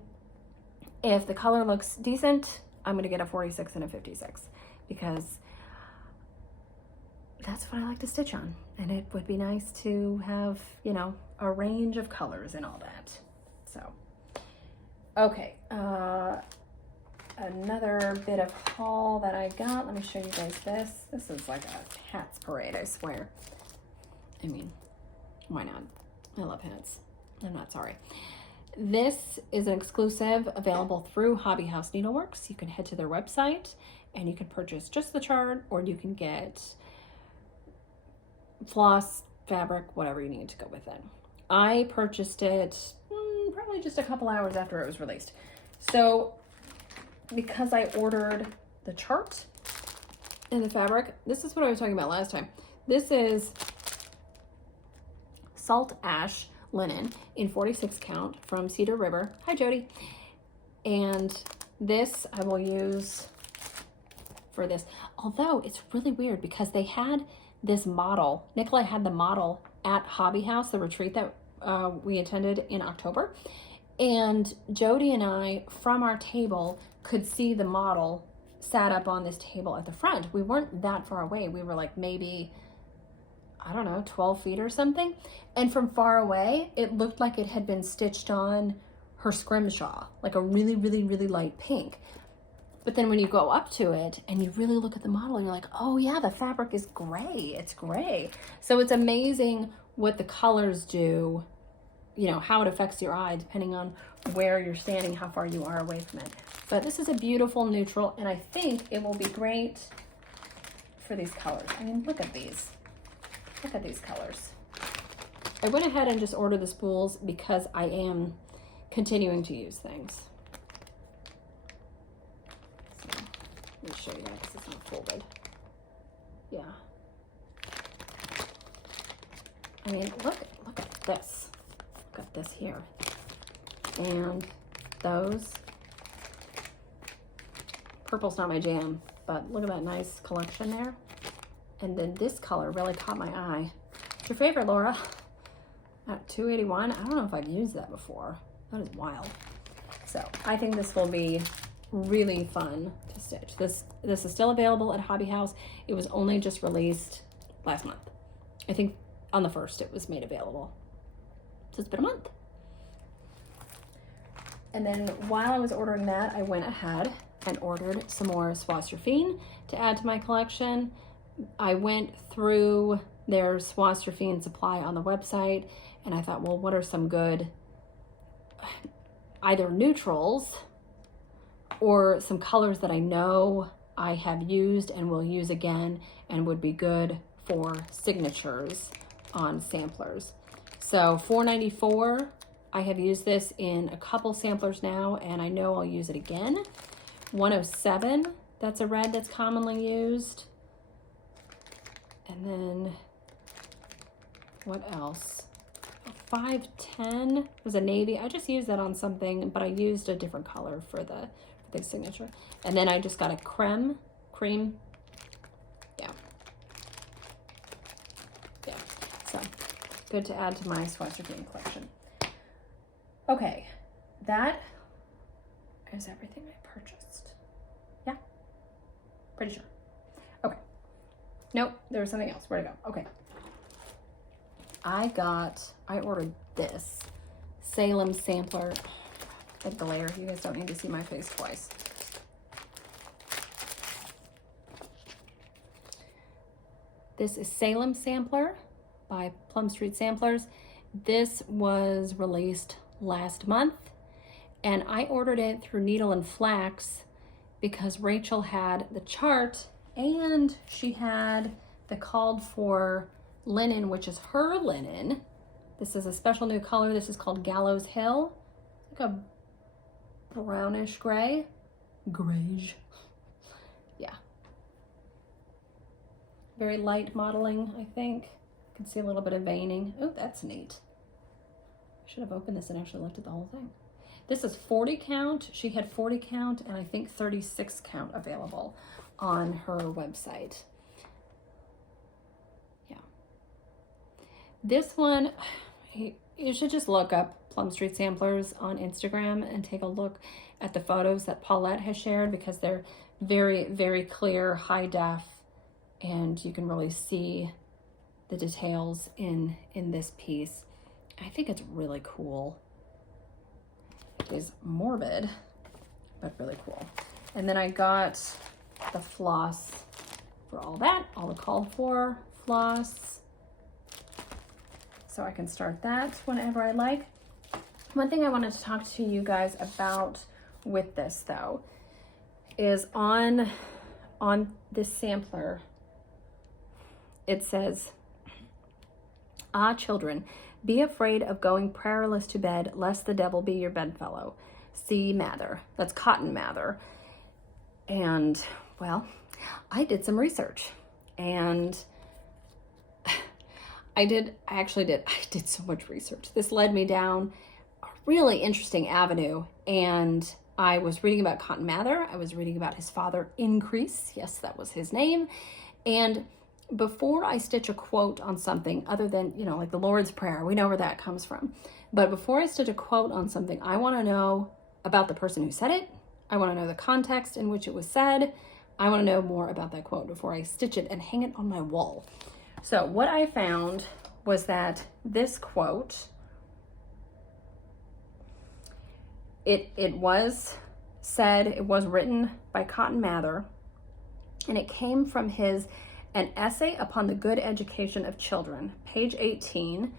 if the color looks decent, I'm gonna get a 46 and a 56, because that's what I like to stitch on. And it would be nice to have, you know, a range of colors and all that. So, okay, another bit of haul that I got. Let me show you guys this. This is like a hats parade, I swear. I mean, why not? I love hats. I'm not sorry. This is an exclusive available through Hobby House Needleworks. You can head to their website and you can purchase just the chart, or you can get floss, fabric, whatever you need to go with it. I purchased it probably just a couple hours after it was released. So because I ordered the chart and the fabric, this is what I was talking about last time. This is Salt Ash linen in 46 count from Cedar River. Hi, Jody. And this I will use for this. Although it's really weird because they had this model. Nikolai had the model at Hobby House, the retreat that we attended in October. And Jody and I, from our table, could see the model sat up on this table at the front. We weren't that far away. We were like maybe, I don't know, 12 feet or something. And from far away, it looked like it had been stitched on her scrimshaw, like a really, really, really light pink. But then when you go up to it and you really look at the model, you're like, oh yeah, the fabric is gray. It's gray. So it's amazing what the colors do, you know, how it affects your eye depending on where you're standing, how far you are away from it. But this is a beautiful neutral, and I think it will be great for these colors. I mean, look at these. Look at these colors. I went ahead and just ordered the spools because I am continuing to use things. So, let me show you that because it's not folded. Yeah. I mean, look at this. Look at this here. And those. Purple's not my jam, but look at that nice collection there. And then this color really caught my eye. What's your favorite, Laura? At $2.81. I don't know if I've used that before. That is wild. So I think this will be really fun to stitch. This is still available at Hobby House. It was only just released last month. I think on the 1st it was made available. So it's been a month. And then while I was ordering that, I went ahead and ordered some more Swatsurfine to add to my collection. I went through their Swatsurfine supply on the website, and I thought, well, what are some good either neutrals or some colors that I know I have used and will use again and would be good for signatures on samplers. So $4.94, I have used this in a couple samplers now, and I know I'll use it again. 107, that's a red that's commonly used. And then what else? 510 was a navy. I just used that on something, but I used a different color for the signature. And then I just got a cream. Yeah. So Good to add to my Swatcher game collection. Okay, that is everything I purchased. Yeah, pretty sure. Okay. Nope, there was something else. Where'd it go? Okay. I ordered this Salem Sampler. The glare, you guys don't need to see my face twice. This is Salem Sampler by Plum Street Samplers. This was released last month, and I ordered it through Needle and Flax because Rachel had the chart and she had the called for linen, which is her linen. This is a special new color. This is called Gallows Hill. It's like a brownish gray. Grayish. Yeah. Very light modeling, I think. You can see a little bit of veining. Oh, that's neat. I should have opened this and actually looked at the whole thing. This is 40 count. She had 40 count and I think 36 count available on her website. Yeah. This one, you should just look up Plum Street Samplers on Instagram and take a look at the photos that Paulette has shared because they're very, very clear, high def, and you can really see the details in this piece. I think it's really cool. It is morbid, but really cool. And then I got the floss for all that, all the called for floss. So I can start that whenever I like. One thing I wanted to talk to you guys about with this though, is on this sampler, it says, "Ah, children, be afraid of going prayerless to bed, lest the devil be your bedfellow. See Mather." That's cotton mather. And, well, I did some research. And I did so much research. This led me down a really interesting avenue. And I was reading about cotton mather. I was reading about his father, Increase. Yes, that was his name. And before I stitch a quote on something other than, you know, like the Lord's Prayer, we know where that comes from. But before I stitch a quote on something, I want to know about the person who said it. I want to know the context in which it was said. I want to know more about that quote before I stitch it and hang it on my wall. So what I found was that this quote, it was said, it was written by Cotton Mather, and it came from An Essay Upon the Good Education of Children, page 18,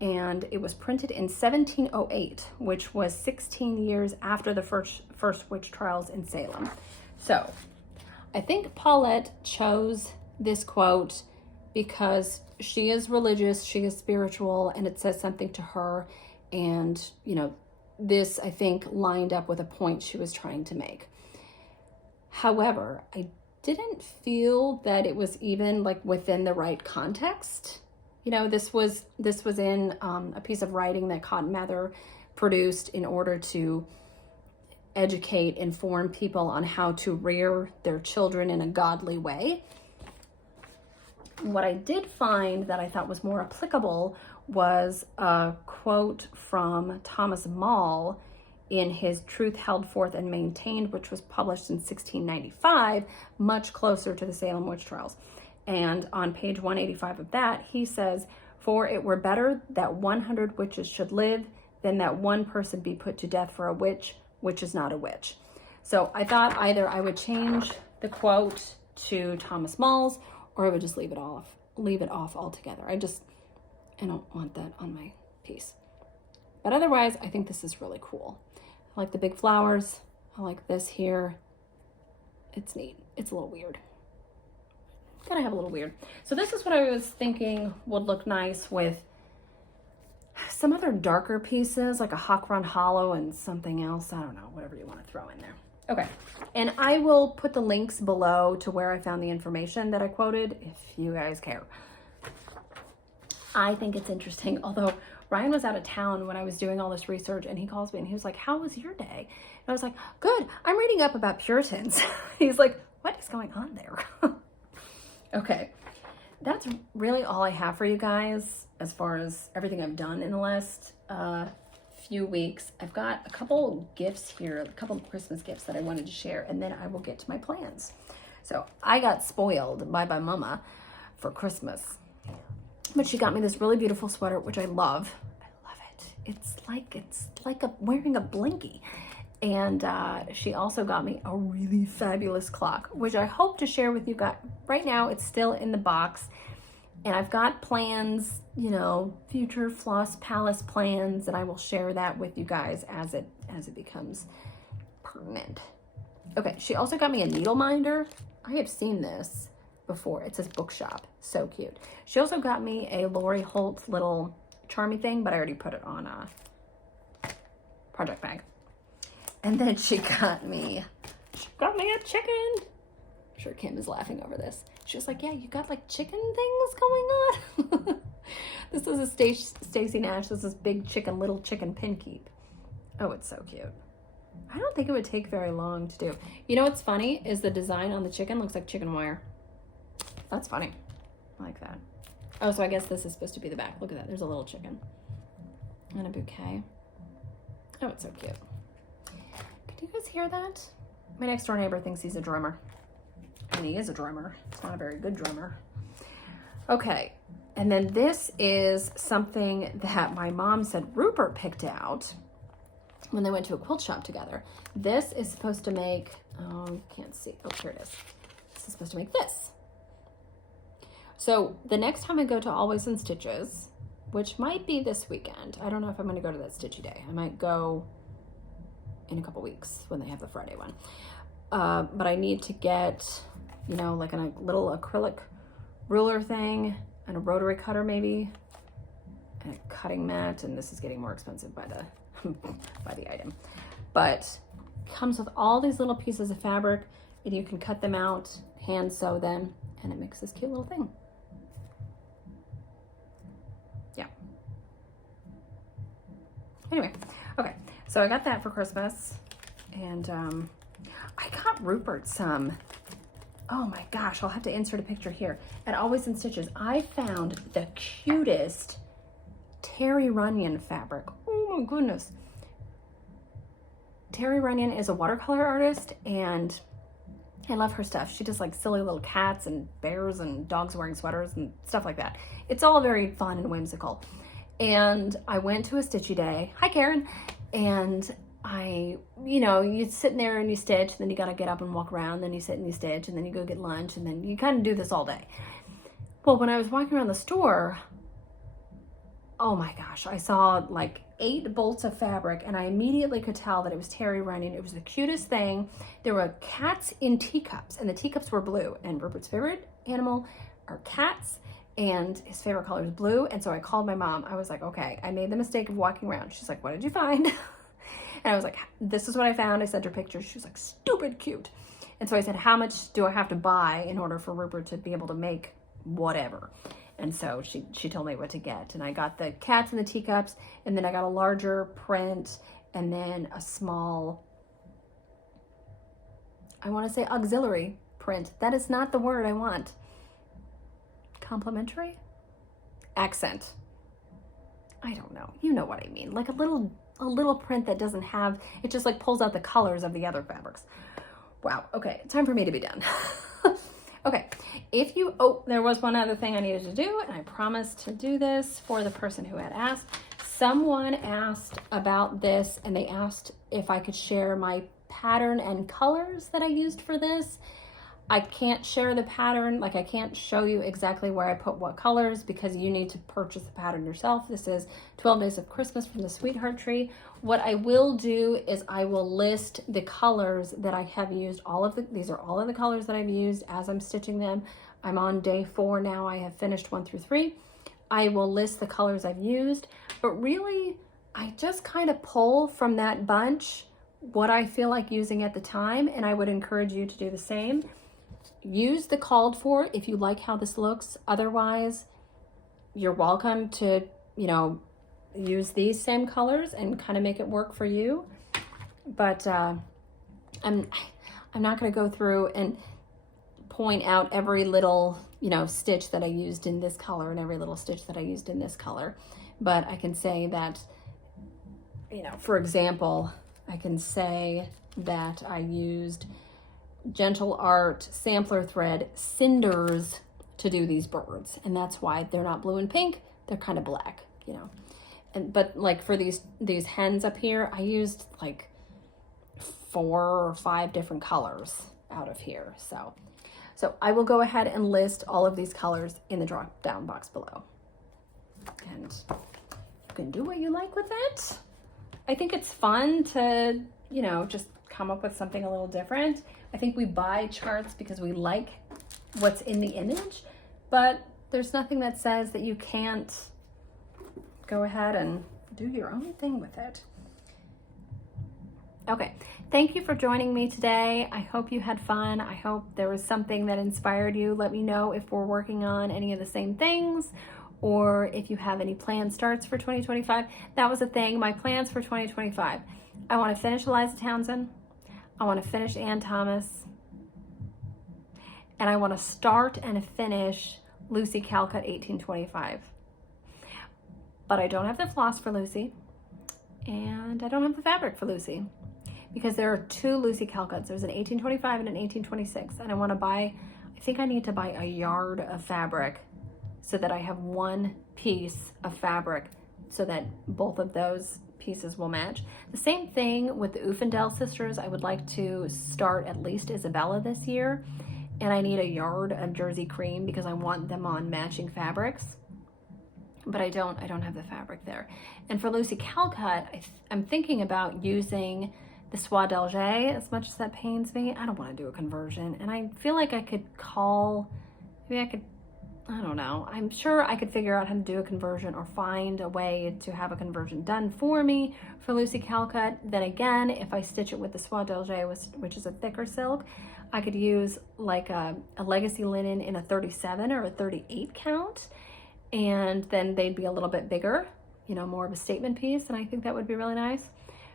and it was printed in 1708, which was 16 years after the first witch trials in Salem. So I think Paulette chose this quote because she is religious, she is spiritual, and it says something to her. And, you know, this, I think, lined up with a point she was trying to make. However, I didn't feel that it was even like within the right context. You know, this was in a piece of writing that Cotton Mather produced in order to educate, inform people on how to rear their children in a godly way. What I did find that I thought was more applicable was a quote from Thomas Mall in his Truth Held Forth and Maintained, which was published in 1695, much closer to the Salem witch trials. And on page 185 of that, he says, "For it were better that 100 witches should live than that one person be put to death for a witch, which is not a witch." So I thought either I would change the quote to Thomas Mall's, or I would just leave it off altogether. I don't want that on my piece. But otherwise, I think this is really cool. I like the big flowers. I like this here. It's neat. It's a little weird. Gotta have a little weird. So this is what I was thinking would look nice with some other darker pieces, like a Hawk Run Hollow and something else. I don't know, whatever you want to throw in there. Okay, and I will put the links below to where I found the information that I quoted, if you guys care. I think it's interesting, although Ryan was out of town when I was doing all this research, and he calls me and he was like, "How was your day?" And I was like, "Good, I'm reading up about Puritans." He's like, "What is going on there?" Okay, that's really all I have for you guys as far as everything I've done in the last few weeks. I've got a couple gifts here, a couple of Christmas gifts that I wanted to share, and then I will get to my plans. So I got spoiled by my mama for Christmas, but she got me this really beautiful sweater, which I love. I love it. It's like wearing a blankie. And she also got me a really fabulous clock, which I hope to share with you guys. Right now, it's still in the box. And I've got plans, you know, future Floss Palace plans, and I will share that with you guys as it becomes pertinent. Okay, she also got me a needle minder. I have seen this before. It says bookshop. So cute. She also got me a Lori Holt little charmy thing, but I already put it on a project bag. And then she got me a chicken. I'm sure Kim is laughing over this. She was like, yeah, you got like chicken things going on? This is a Stacy Nash. This is big chicken, little chicken pin keep. Oh, it's so cute. I don't think it would take very long to do. You know what's funny is the design on the chicken looks like chicken wire. That's funny. I like that. Oh, so I guess this is supposed to be the back. Look at that. There's a little chicken and a bouquet. Oh, it's so cute. Can you guys hear that? My next door neighbor thinks he's a drummer. And he is a drummer. He's not a very good drummer. Okay. And then this is something that my mom said Rupert picked out when they went to a quilt shop together. This is supposed to make, oh, you can't see. Oh, here it is. This is supposed to make this. So the next time I go to Always in Stitches, which might be this weekend. I don't know if I'm going to go to that Stitchy Day. I might go in a couple weeks when they have the Friday one. But I need to get, you know, like a little acrylic ruler thing and a rotary cutter maybe, and a cutting mat. And this is getting more expensive by the by the item. But it comes with all these little pieces of fabric, and you can cut them out, hand sew them, and it makes this cute little thing. Yeah. Anyway, okay. So I got that for Christmas, and I got Rupert some, oh my gosh, I'll have to insert a picture here. At Always in Stitches, I found the cutest Terry Runyon fabric. Oh my goodness. Terry Runyon is a watercolor artist, and I love her stuff. She does like silly little cats and bears and dogs wearing sweaters and stuff like that. It's all very fun and whimsical. And I went to a Stitchy Day. Hi, Karen. And you know, you're sitting there and you stitch, then you got to get up and walk around, then you sit and you stitch, and then you go get lunch, and then you kind of do this all day. Well, when I was walking around the store, oh my gosh, I saw like 8 bolts of fabric, and I immediately could tell that it was Terry Runyon. It was the cutest thing. There were cats in teacups, and the teacups were blue, and Rupert's favorite animal are cats, and his favorite color is blue. And so I called my mom. I was like, okay, I made the mistake of walking around. She's like, what did you find? And I was like, this is what I found. I sent her pictures. She was like, stupid cute. And so I said, how much do I have to buy in order for Rupert to be able to make whatever? And so she told me what to get. And I got the cats and the teacups, and then I got a larger print, and then a small, I want to say auxiliary print. That is not the word I want. Complimentary? Accent. I don't know. You know what I mean. Like a little print that doesn't have, it just like pulls out the colors of the other fabrics. Wow. Okay. Time for me to be done. Okay. There was one other thing I needed to do, and I promised to do this for the person who had asked. Someone asked about this, and they asked if I could share my pattern and colors that I used for this. I can't share the pattern, like I can't show you exactly where I put what colors, because you need to purchase the pattern yourself. This is 12 Days of Christmas from the Sweetheart Tree. What I will do is I will list the colors that I have used. These are all of the colors that I've used as I'm stitching them. I'm on day 4 now. I have finished 1 through 3. I will list the colors I've used, but really I just kind of pull from that bunch what I feel like using at the time, and I would encourage you to do the same. Use the called for if you like how this looks. Otherwise, you're welcome to, use these same colors and kind of make it work for you. But I'm not going to go through and point out every little, you know, stitch that I used in this color and every little stitch that I used in this color. But I can say that, you know, for example, I can say that I used Gentle Art Sampler Thread Cinders to do these birds. And that's why they're not blue and pink, they're kind of black, you know. And but like for these hens up here, I used like 4 or 5 different colors out of here. So I will go ahead and list all of these colors in the drop down box below. And you can do what you like with it. I think it's fun to, you know, just come up with something a little different. I think we buy charts because we like what's in the image, but there's nothing that says that you can't go ahead and do your own thing with it. Okay, thank you for joining me today. I hope you had fun. I hope there was something that inspired you. Let me know if we're working on any of the same things, or if you have any planned starts for 2025. That was a thing, my plans for 2025. I want to finish Eliza Townsend. I want to finish Ann Thomas. And I want to start and finish Lucy Calcut 1825. But I don't have the floss for Lucy. And I don't have the fabric for Lucy. Because there are 2 Lucy Calcuts. There's an 1825 and an 1826. And I want to buy, I think I need to buy a yard of fabric so that I have 1 piece of fabric so that both of those pieces will match. The same thing with the Ufendel sisters. I would like to start at least Isabella this year. And I need a yard of Jersey cream because I want them on matching fabrics. But I don't have the fabric there. And for Lucy Calcut, I'm thinking about using the Soie d'Alger, as much as that pains me. I don't want to do a conversion. And I feel like I could call, maybe I could, I don't know. I'm sure I could figure out how to do a conversion or find a way to have a conversion done for me for Lucy Calcut. Then again, if I stitch it with the Soie d'Alger, which is a thicker silk, I could use like a legacy linen in a 37 or a 38 count. And then they'd be a little bit bigger, you know, more of a statement piece. And I think that would be really nice.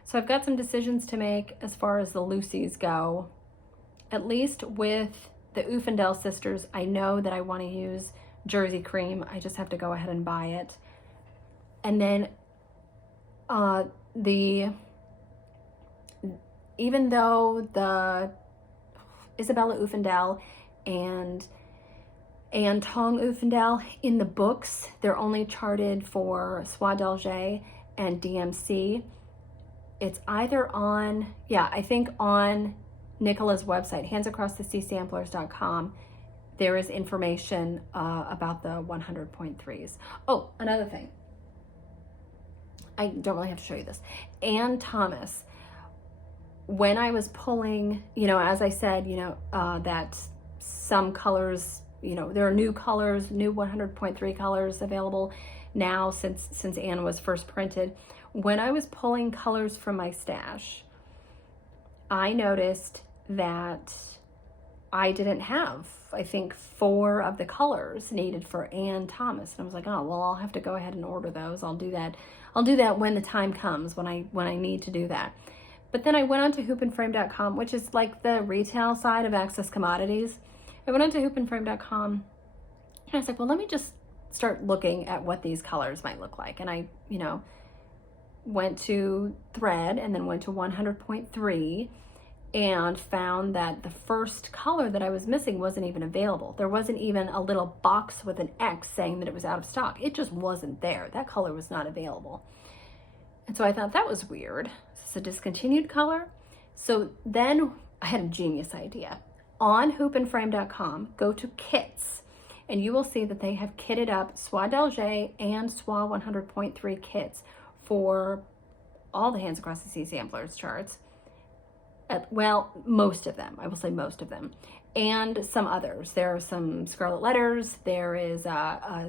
So I've got some decisions to make as far as the Lucys go. At least with the Ufendel sisters, I know that I want to use Jersey cream. I just have to go ahead and buy it. And then even though the Isabella Ufendel and Tong Ufendel in the books, they're only charted for Soie d'Alger and DMC. It's either on, yeah, I think on Nicola's website, handsacrossthesea.samplers.com, there is information about the 100.3s. Oh, another thing. I don't really have to show you this. Ann Thomas, when I was pulling, you know, as I said, you know, that some colors, you know, there are new colors, new 100.3 colors available now since Ann was first printed. When I was pulling colors from my stash, I noticed that I didn't have, I think, 4 of the colors needed for Ann Thomas. And I was like, oh, well, I'll have to go ahead and order those. I'll do that when the time comes, when I need to do that. But then I went on to hoopandframe.com, which is like the retail side of Access Commodities. I went on to hoopandframe.com and I was like, well, let me just start looking at what these colors might look like. And I, you know, went to thread and then went to 100.3 and found that the first color that I was missing wasn't even available. There wasn't even a little box with an X saying that it was out of stock. It just wasn't there. That color was not available. And so I thought that was weird. Is this a discontinued color? So then I had a genius idea. On hoopandframe.com, go to kits, and you will see that they have kitted up Soie d'Alger and Soie 100.3 kits for all the Hands Across the Sea samplers charts. Well, most of them. I will say most of them. And some others. There are some Scarlet Letters. There is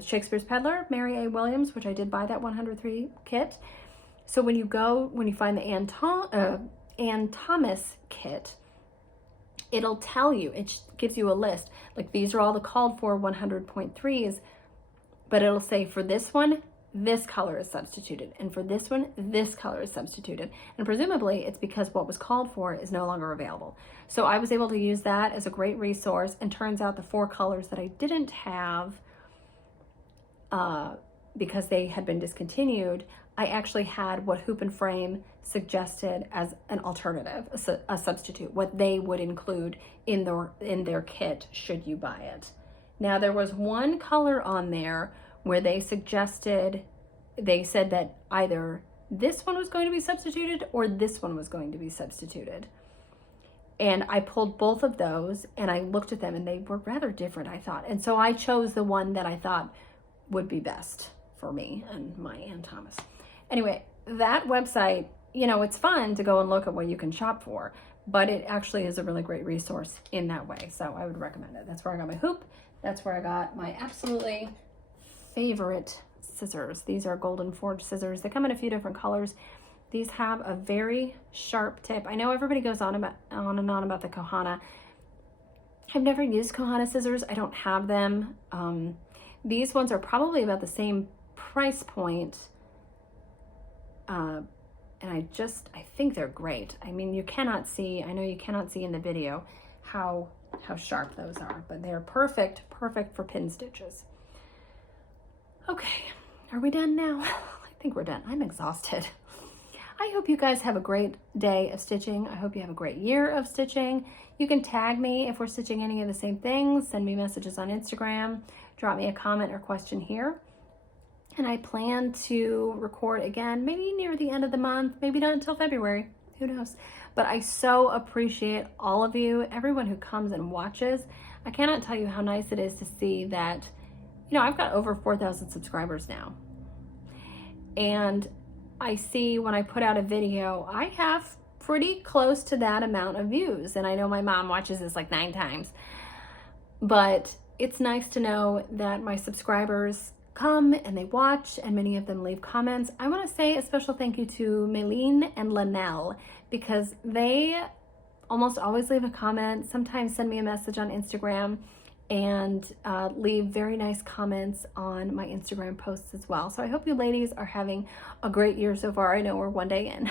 Shakespeare's Peddler, Mary A. Williams, which I did buy that 103 kit. So when you find the Ann Thomas kit, it'll tell you, it gives you a list. Like, these are all the called for 100.3s, but it'll say for this one, this color is substituted. And for this one, this color is substituted. And presumably it's because what was called for is no longer available. So I was able to use that as a great resource, and turns out the 4 colors that I didn't have because they had been discontinued, I actually had what Hoop and Frame suggested as an alternative, a substitute, what they would include in their kit should you buy it. Now there was one color on there where they said that either this one was going to be substituted or this one was going to be substituted. And I pulled both of those and I looked at them and they were rather different, I thought. And so I chose the one that I thought would be best for me and my Aunt Thomas. Anyway, that website, you know, it's fun to go and look at what you can shop for, but it actually is a really great resource in that way. So I would recommend it. That's where I got my hoop. That's where I got my absolutely favorite scissors. These are Golden Forge scissors. They come in a few different colors. These have a very sharp tip. I know everybody goes on and on about the Kohana. I've never used Kohana scissors. I don't have them. These ones are probably about the same price point. And I think they're great. I mean, you cannot see, I know you cannot see in the video how sharp those are, but they're perfect for pin stitches. Okay, are we done now? I think we're done. I'm exhausted. I hope you guys have a great day of stitching. I hope you have a great year of stitching. You can tag me if we're stitching any of the same things. Send me messages on Instagram. Drop me a comment or question here. And I plan to record again, maybe near the end of the month, maybe not until February, who knows. But I so appreciate all of you, everyone who comes and watches. I cannot tell you how nice it is to see that, you know, I've got over 4,000 subscribers now. And I see when I put out a video, I have pretty close to that amount of views. And I know my mom watches this like 9 times. But it's nice to know that my subscribers come and they watch, and many of them leave comments. I want to say a special thank you to Maylene and Linnell, because they almost always leave a comment, sometimes send me a message on Instagram, and leave very nice comments on my Instagram posts as well. So I hope you ladies are having a great year so far. I know we're one day in,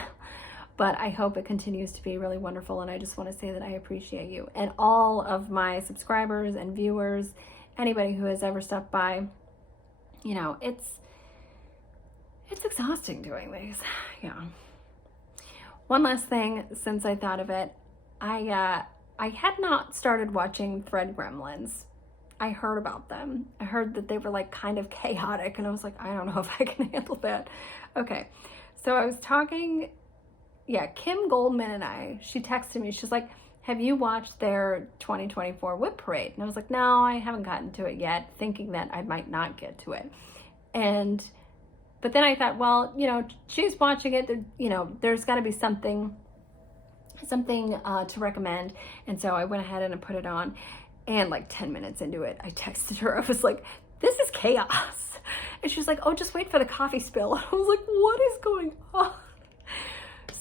but I hope it continues to be really wonderful. And I just want to say that I appreciate you and all of my subscribers and viewers, anybody who has ever stopped by. You know, it's exhausting doing these. Yeah. One last thing, since I thought of it, I had not started watching Thread Gremlins. I heard about them. I heard that they were like kind of chaotic, and I was like, I don't know if I can handle that. Okay, so I was talking, Kim Goldman and she texted me. She's like, have you watched their 2024 Whip Parade? And I was like, no, I haven't gotten to it yet, thinking that I might not get to it. But then I thought, well, you know, she's watching it, you know, there's got to be something to recommend. And so I went ahead and I put it on, and like 10 minutes into it, I texted her. I was like, this is chaos. And she's like, oh, just wait for the coffee spill. I was like, what is going on?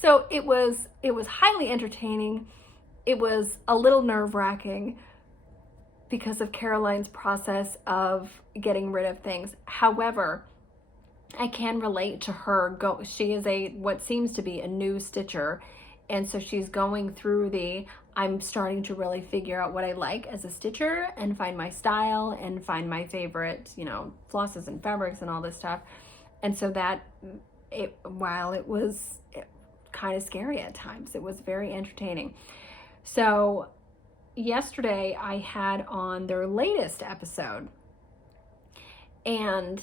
So it was highly entertaining. It was a little nerve-wracking because of Caroline's process of getting rid of things. However, I can relate to her. She is what seems to be a new stitcher, and so she's going through I'm starting to really figure out what I like as a stitcher and find my style and find my favorite, you know, flosses and fabrics and all this stuff. And so while it was kind of scary at times, it was very entertaining. So yesterday I had on their latest episode, and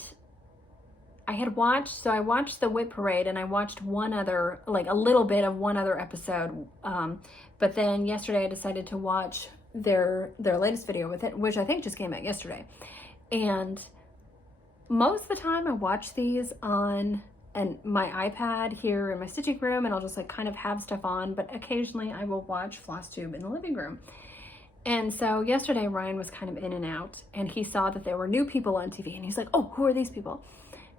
I watched the Whip Parade, and I watched one other, like a little bit of one other episode. But then yesterday I decided to watch their latest video with it, which I think just came out yesterday. And most of the time I watch these on my iPad here in my stitching room, and I'll just like kind of have stuff on, but occasionally I will watch Flosstube in the living room. And so yesterday Ryan was kind of in and out, and he saw that there were new people on TV, and he's like, oh, who are these people?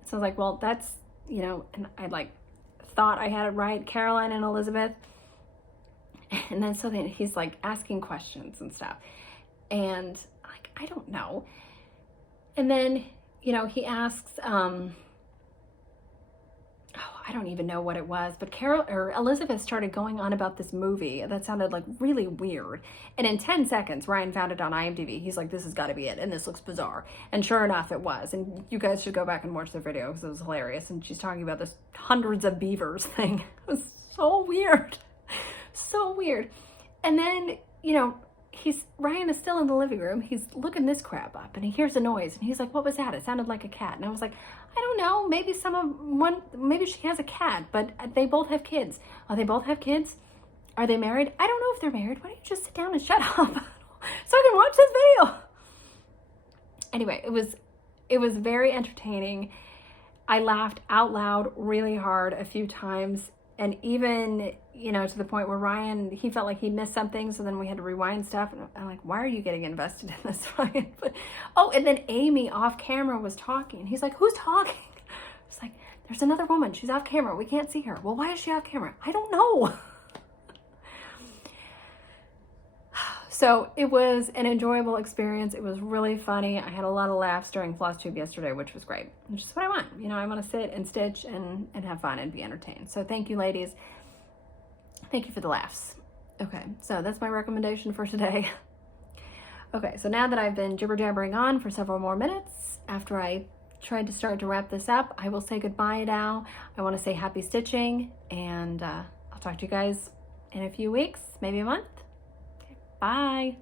So I was like, well, that's, you know, and I like thought I had it right, Caroline and Elizabeth. And then so then he's like asking questions and stuff, and like, I don't know. And then, you know, he asks, oh, I don't even know what it was, but Carol or Elizabeth started going on about this movie that sounded like really weird. And in 10 seconds, Ryan found it on IMDb. He's like, this has got to be it. And this looks bizarre. And sure enough, it was. And you guys should go back and watch the video because it was hilarious. And she's talking about this hundreds of beavers thing. It was so weird. So weird. And then, you know, Ryan is still in the living room. He's looking this crap up and he hears a noise and he's like, what was that? It sounded like a cat. And I was like, I don't know. Maybe she has a cat, but they both have kids. Oh, they both have kids? Are they married? I don't know if they're married. Why don't you just sit down and shut up so I can watch this video? Anyway, it was very entertaining. I laughed out loud really hard a few times. And even, you know, to the point where Ryan, he felt like he missed something. So then we had to rewind stuff. And I'm like, why are you getting invested in this, Ryan? But, oh, and then Amy off camera was talking. He's like, who's talking? It's like, there's another woman. She's off camera. We can't see her. Well, why is she off camera? I don't know. So it was an enjoyable experience. It was really funny. I had a lot of laughs during Flosstube yesterday, which was great. Which is what I want. You know, I want to sit and stitch and have fun and be entertained. So thank you, ladies. Thank you for the laughs. Okay, so that's my recommendation for today. Okay, so now that I've been jibber-jabbering on for several more minutes, after I tried to start to wrap this up, I will say goodbye now. I want to say happy stitching, and I'll talk to you guys in a few weeks, maybe a month. Bye.